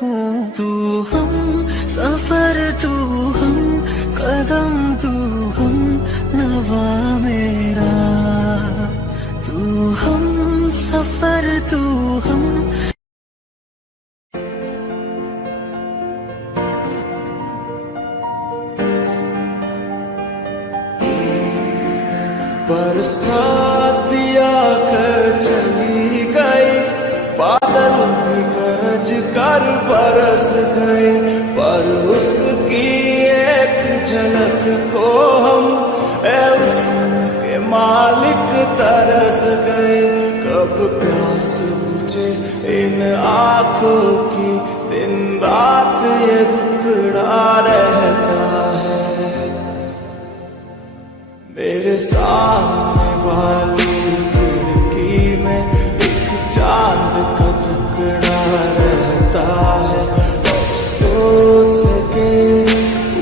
सकूं। तू हम सफर, तू हम कदम, तू हम नवा मेरा। तू हम सफर, तू हम बरसात भी आकर चली गई, बादल भी गरज कर बरस गए, पर उसकी एक झलक को हम उसके मालिक तरस गए। कब प्यास बुझे इन आँखों की, दिन रात ये दुखड़ा रहता है। मेरे सामने वाली खिड़की में एक चांद का टुकड़ा रहता है। अफसोस के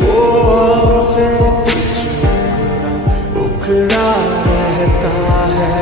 वो हमसे कुछ उखड़ा रहता है।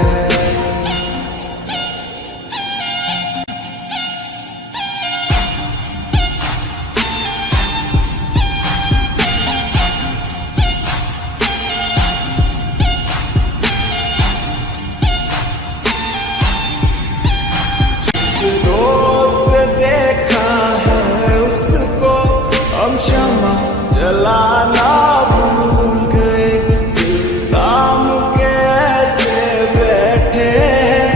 क्षमा जलाना भूल गए, दिल काम के ऐसे बैठे हैं,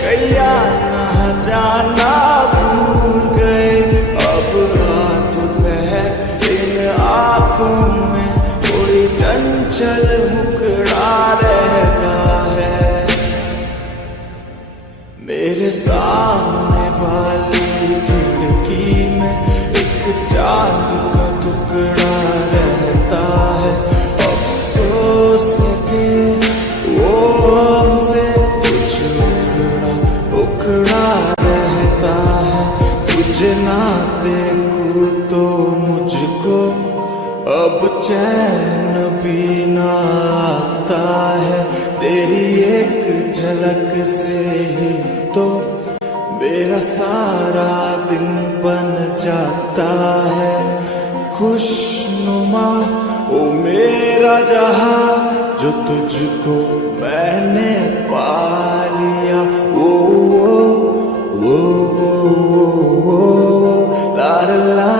कैया ना जाना भूल गए। अब रात पहर इन आँखों में कोई चंचल मुखड़ा रहता है। मेरे सामने वाली खिड़की में एक चांद का टुकड़ा रहता है। अफसोस के वो हमसे कुछ उखड़ा रहता है। तुझे ना देखूं तो मुझको अब चैन भी ना आता है। तेरी एक झलक से ही तो मेरा सारा दिन बन जाता है। खुशनुमा ओ मेरा जहां, जो तुझको मैंने पा लिया। वो वो ला ला ला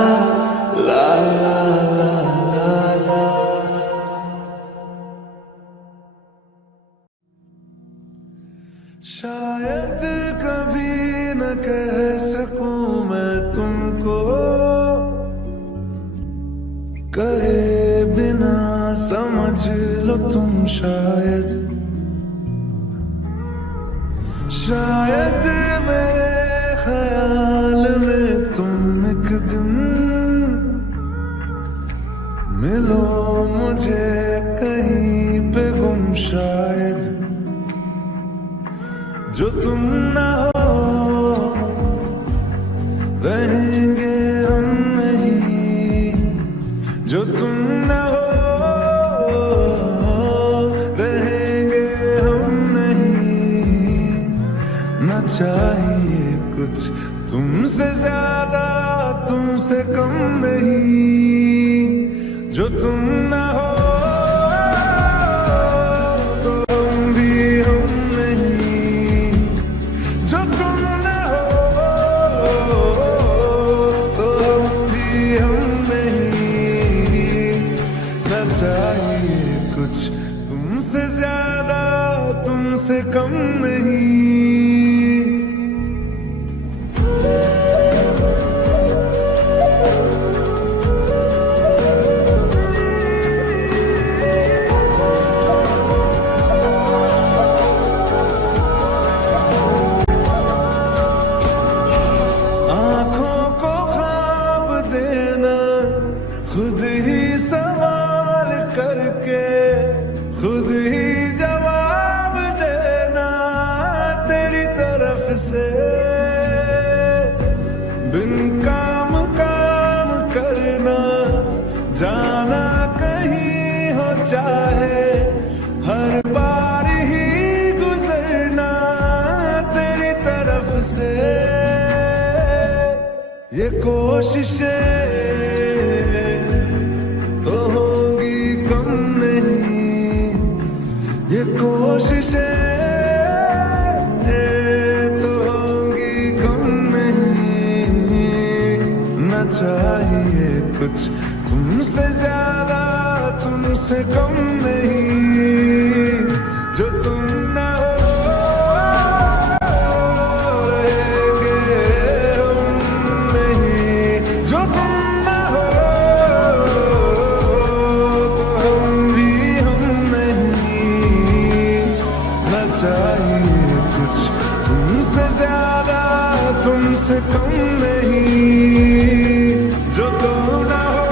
ला ला ला। शायद कभी न कह सकूं मैं तुमको, कहे बिना समझ लो तुम। शायद शायद मेरे ख्याल में तुम एक दिन मिलो मुझे कहीं पे गुम। शायद जो तुम ना हो रहेंगे हम नहीं, जो तुम ना हो रहेंगे हम नहीं। न चाहिए कुछ तुमसे ज्यादा, तुमसे कम नहीं। जो तुम ना हो तुमसे ज्यादा, तुमसे कम नहीं। आंखों को ख्वाब देना, खुद ही सवाल करके खुद ही जवाब देना। तेरी तरफ से बिन काम काम करना, जाना कहीं हो चाहे हर बार ही गुजरना। तेरी तरफ से ये कोशिशें तो होंगी कम नहीं, ये कोशिशें तो होंगी कम नहीं। न चाहिए कुछ तुमसे ज्यादा, तुमसे कम नहीं। जो तुम ना हो चाहिए कुछ तुमसे ज्यादा, तुमसे कम नहीं। जो तुम ना हो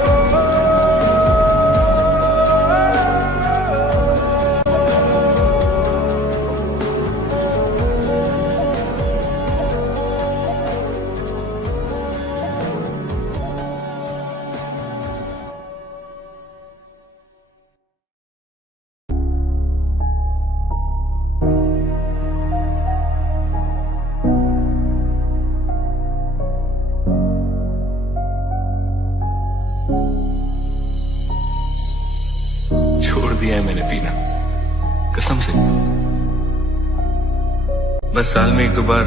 छोड़ दिया है मैंने पीना, कसम से। बस साल में एक दो बार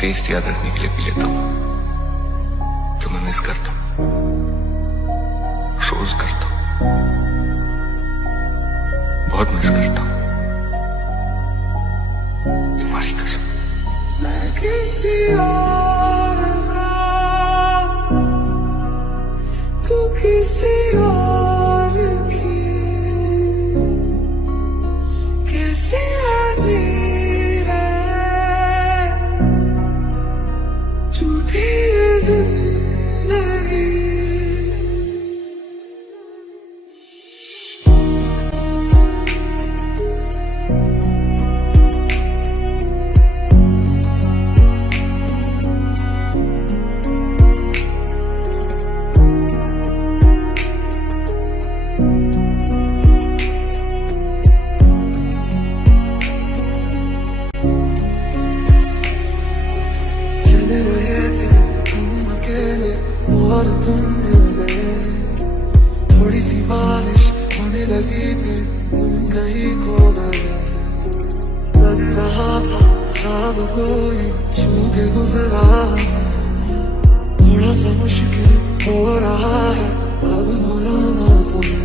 टेस्ट याद रखने के लिए पी लेता हूं। तो मैं मिस करता हूं, रोज करता हूं, बहुत मिस करता हूं, तुम्हारी कसम। मैं किसी और का, तू किसी और की, कैसे जी रहे झूठी जिंदगी। चले रहे थे तुम अकेले और तुम मिल गए। थोड़ी सी बारिश होने लगी फिर तुम कहीं खो गए। लग रहा था ख्वाब कोई छू के गुजरा, थोड़ा सा मुश्किल हो रहा है अब भुलाना तुम्हें।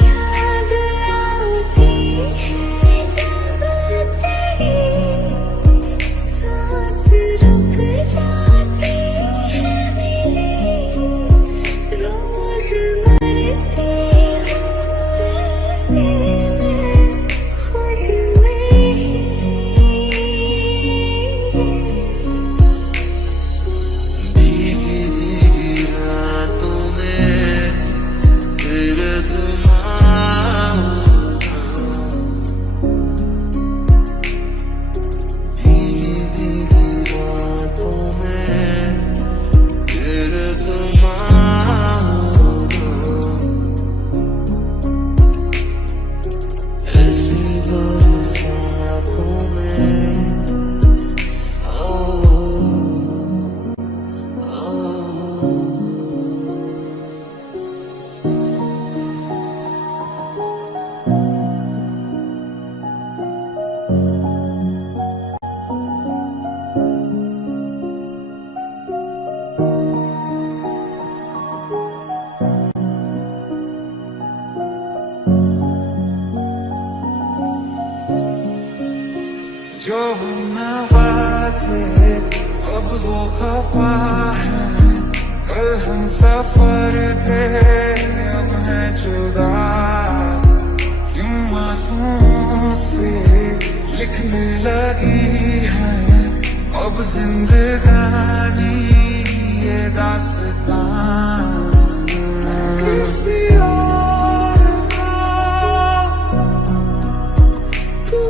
याद आती है जब तेरी सांस रुक जाती है मेरी। रोज मरती हूँ ऐसे मैं खुद में ही। भीगी भीगी रातों में तेरे भीगी भीगी रातों में तेरे ऐसी बरसातों में जो हम थे अब वो खफा है। कल हम सफर थे अब है जुदा। क्यों आंसुओं से लिखने लगी है अब जिंदगानी ये दास्तां। किसी और का, तू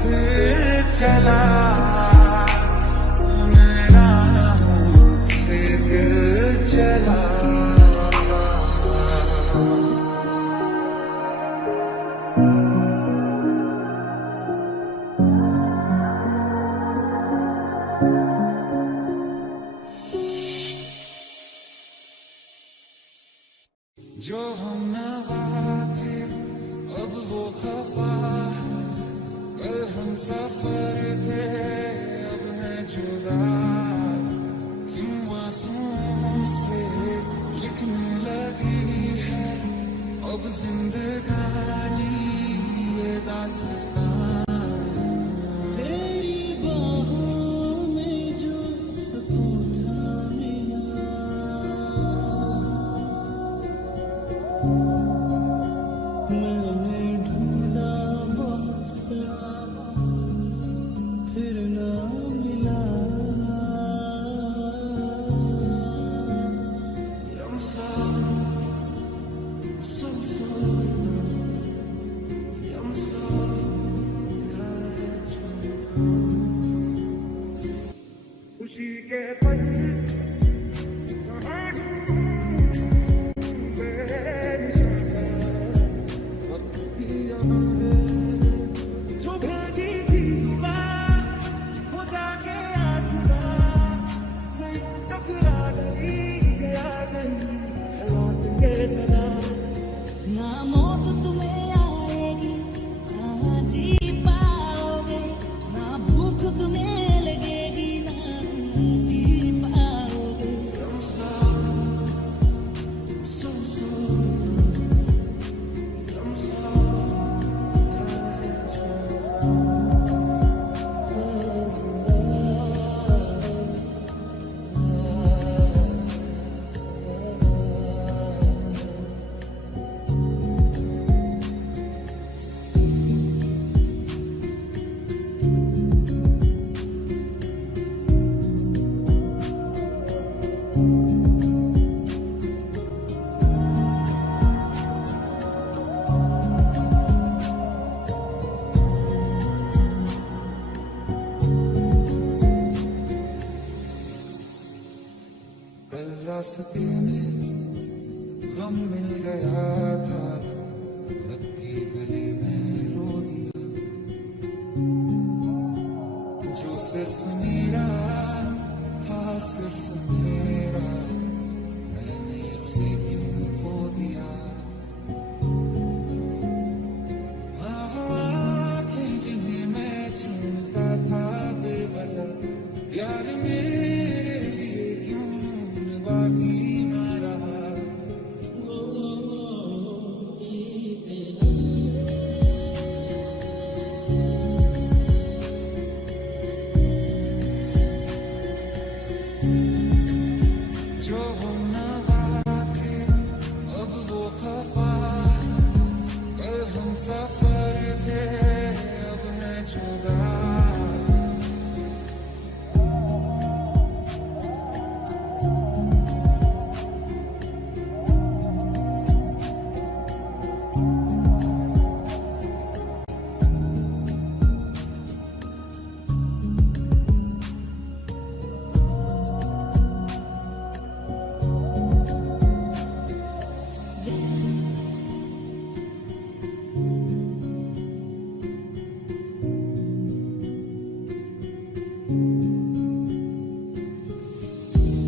फिर चला मेरा से दिल चला। जो हम नवा थे अब वो खफा है, कल हम सफर थे अब है जुदा। क्यों आंसुओं से लिखने लगी है अब जिंदगानी ये दास्तां। तेरी बाहों में जो सुकून था मिला, मैंने ढूंढा बहुत फिर ना मिला। I'm sorry, so sorry, I'm sorry that खुशी के पल जो भेजी थी दुआ वो जाके आसरा से टकरा गई, गया नहीं लौट के सदा। ना मौत तुम्हें आएगी ना जी पाओगे, ना भूख तुम्हें लगेगी ना पी पाओगे। I'm sorry, so sorry, I'm sorry। कल रास्ते में गम मिल गया था, लकी गली में रो दिया। जो सिर्फ मेरा था सिर्फ मेरा, मैंने उसे क्यों खो दिया। आंखें जिन्हें मैं चूमता था बेवजह, यार मेरे लिए क्यों बाकी ना रहा। जो हम नवा थे अब वो खफा है, कल हम सफर थे अब है जुदा।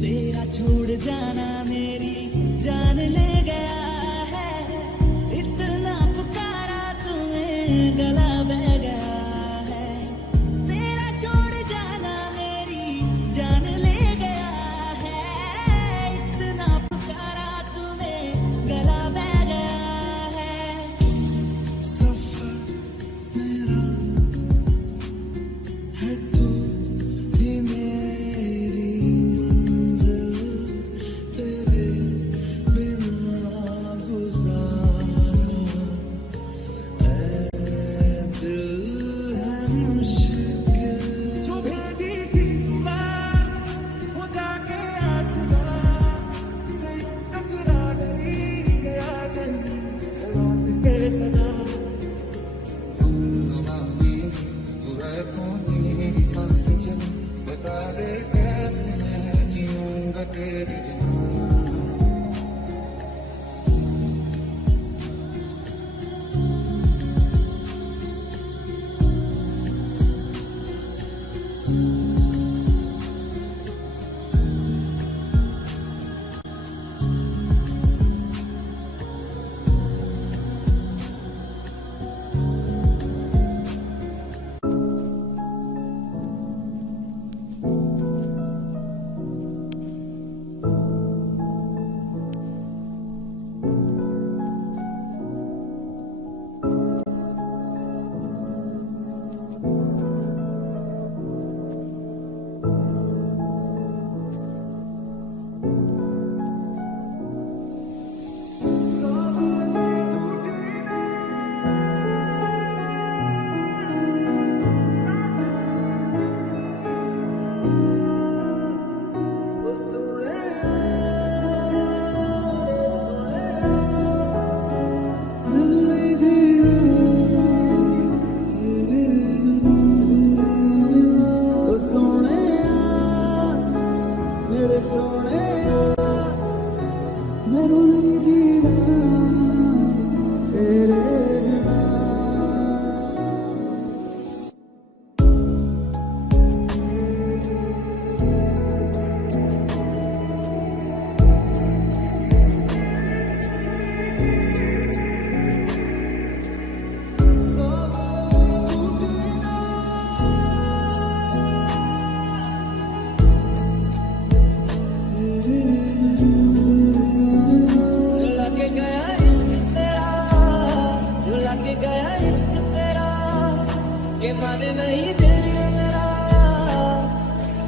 तेरा छोड़ जाना मेरी जान ले गया है, इतना पुकारा तुम्हें गला बह गया है। तेरा छोड़ जाना मेरी जान ले गया है, इतना पुकारा तुम्हें गला बह गया है। सफर मेरा है तू ही मेरी मंजिल, तेरे बिना गुजारा ऐ दिल। धड़कों की सांसें चली, बता दे कैसे मैं जीऊंगा तेरे बिना।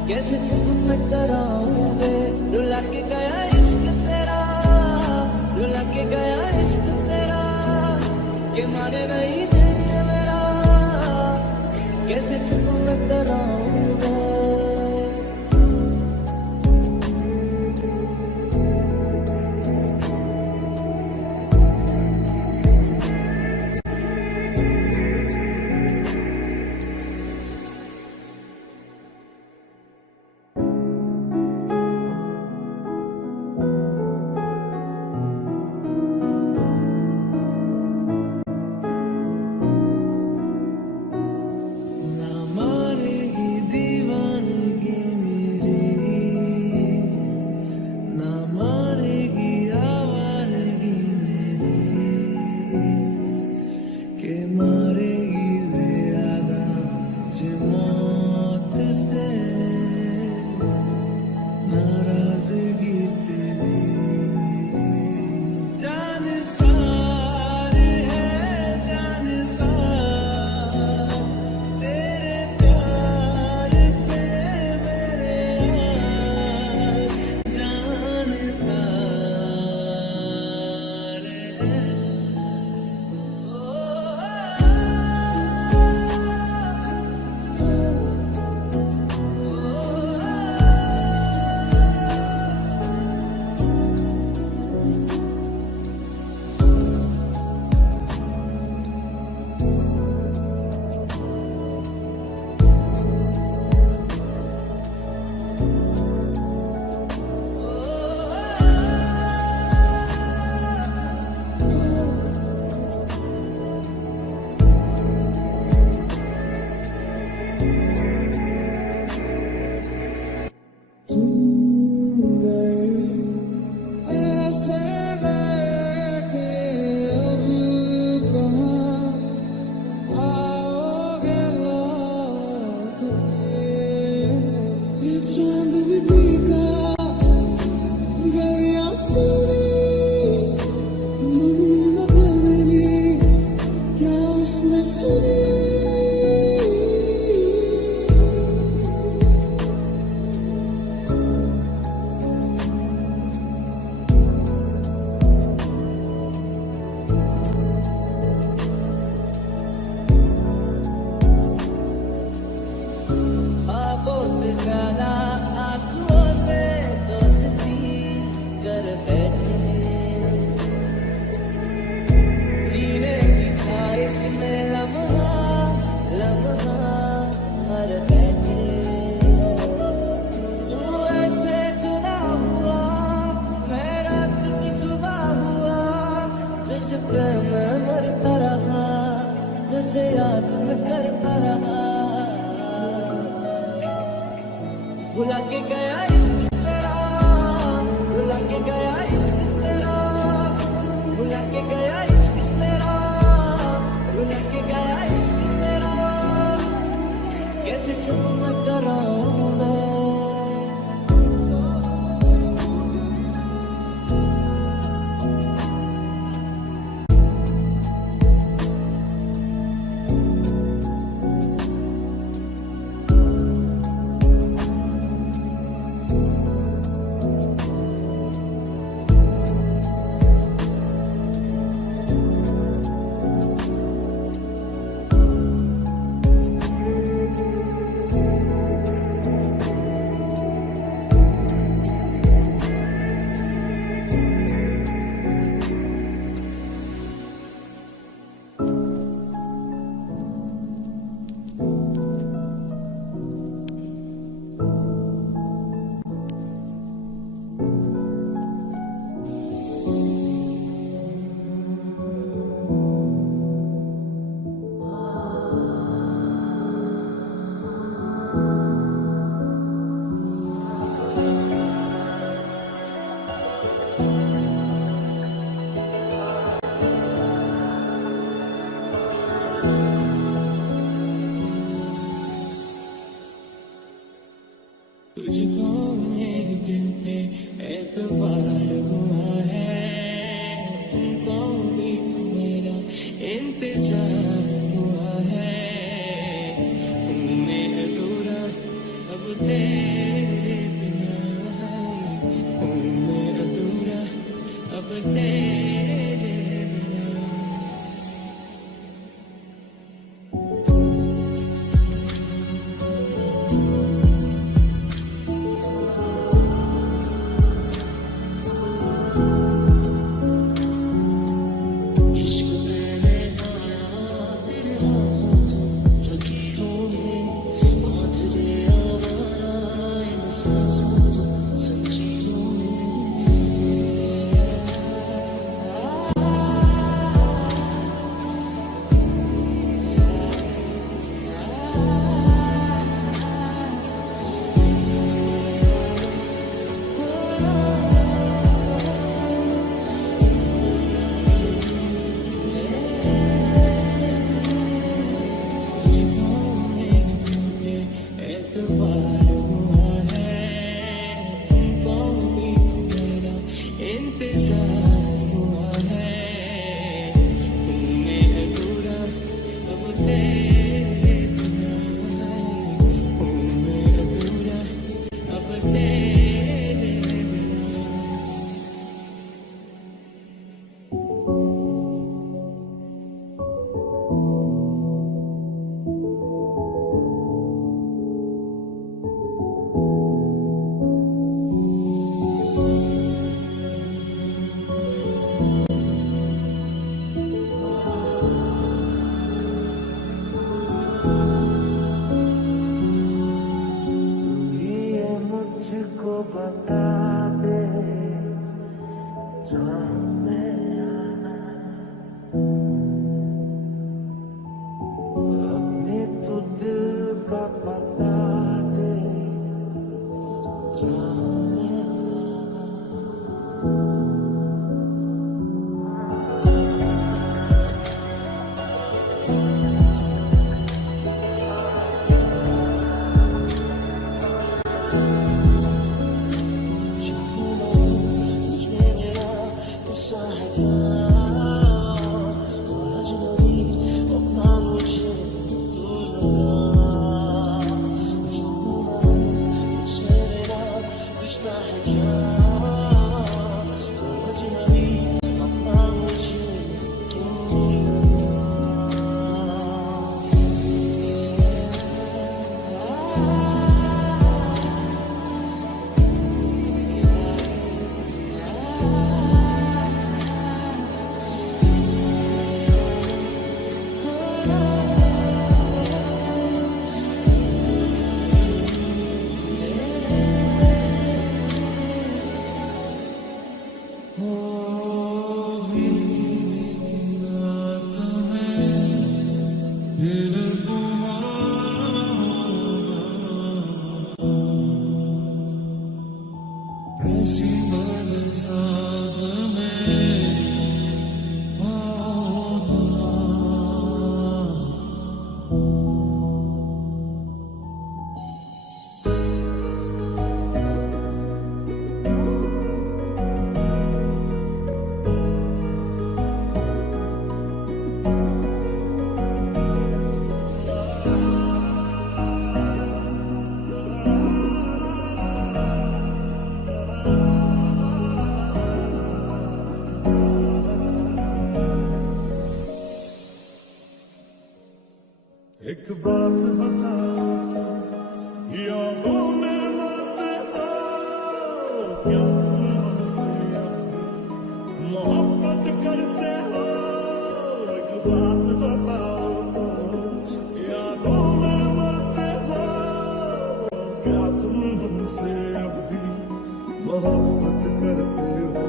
कैसे चुप मैं कराऊंगे, रुला के गया इश्क तेरा, रुला के गया इश्क तेरा, के माने नहीं दिल मेरा, कैसे चुप मैं कराऊंगा। जीने की ख्वाहिश में लम्हा तुझे याद मैं करता रहा, भुला के गया इश्क तेरा, भुला के गया इश्क तेरा, भुला के गया इश्क तेरा, भुला के गया इश्क तेरा, कैसे चुप कराऊं मैं। तुझको मेरे दिल पे एतबार हुआ है, तुमको भी तो मेरा इंतजार हुआ है, हूँ मैं अधूरा अब तेरे बिना, हूँ मैं अधूरा अब तेरे बिना। ऐसी बरसात में आओ ना। एक बात बताओ तो, यादों में मरते हो क्या तुम हमसे मोहब्बत करते हो? एक बात बताओ तो, यादों में मरते हो क्या तुम हमसे अब भी मोहब्बत करते हो?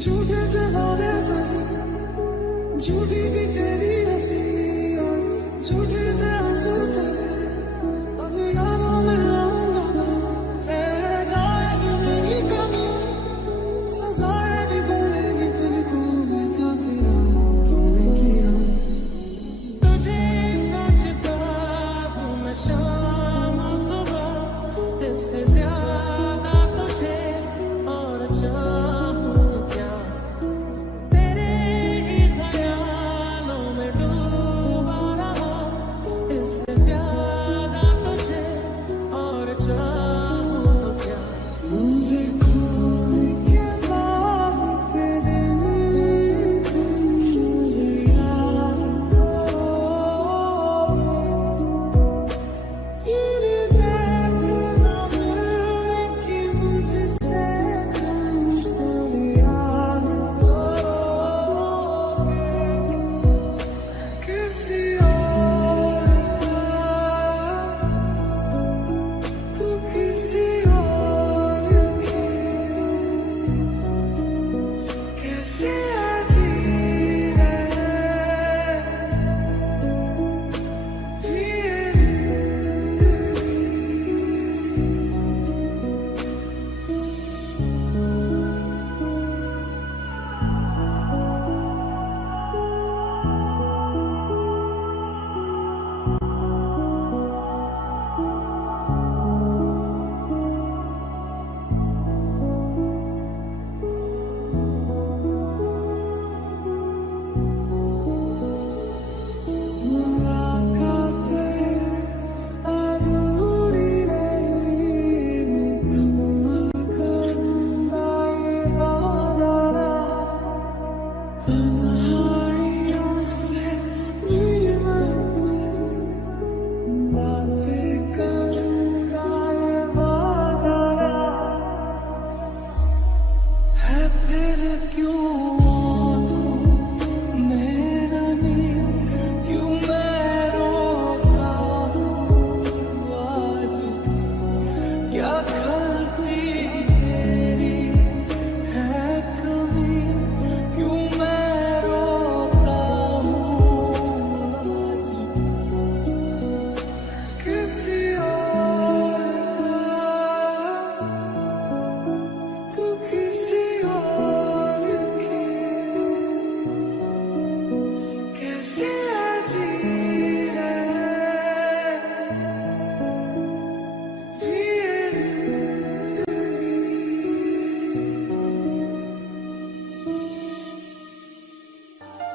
झूठे थे वादे सही, झूठी थी तेरी हंसी और झूठे थे आंसू तेरे। अब यादों में आऊंगा रह जाएगी मेरी कमी, सजाएं भी बोलेगी तुझको मैं क्या किया तूने किया। तुझे सोचता हूँ मैं शाम सुबह, इससे ज्यादा तुझे और चाहूँ क्या। तेरे ही ख्यालों में डूबा रहा, इससे ज्यादा तुझे और चाहूँ क्या। मुझे खोने के बाद के दिन मुझे याद करोगे। तेरे दर्द न मिलने की मुझसे तुझको याद करोगे। किसी और का, तू किसी और की, कैसे जी रहे ये मुलाकातें अधूरी नहीं, मैं करूँगा ये वादा रहा। तन्हाइयों से भी मैं बातें करूँगा ये वादा रहा। है फिर क्यों मेरा दिल, क्यों मैं रोता हूँ आज। क्या गलती तेरी है कमी, क्यों मैं रोता हूँ आज। किसी और का, तू किसी और की, कैसे जी रहे ये जिंदगी।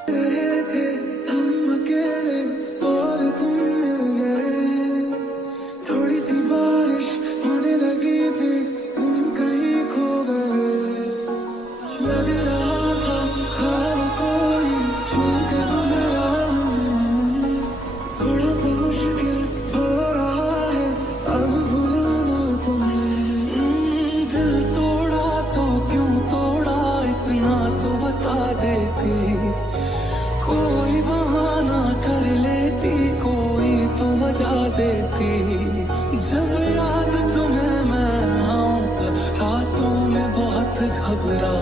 रहे थे हम अकेले और तुम मिल गए। थोड़ी सी बारिश होने लगी फिर तुम कहीं खो गए। लग रहा था हर कोई छू के गुजरा हमें, थोड़ा सा मुश्किल हो रहा है अब भुलाना तुम्हें। दिल तोड़ा तो क्यों तोड़ा इतना तो बता देती, कोई बहाना कर लेती, कोई तो वजह देती। जब याद तुम्हें मैं आऊं रातों में बहुत घबरा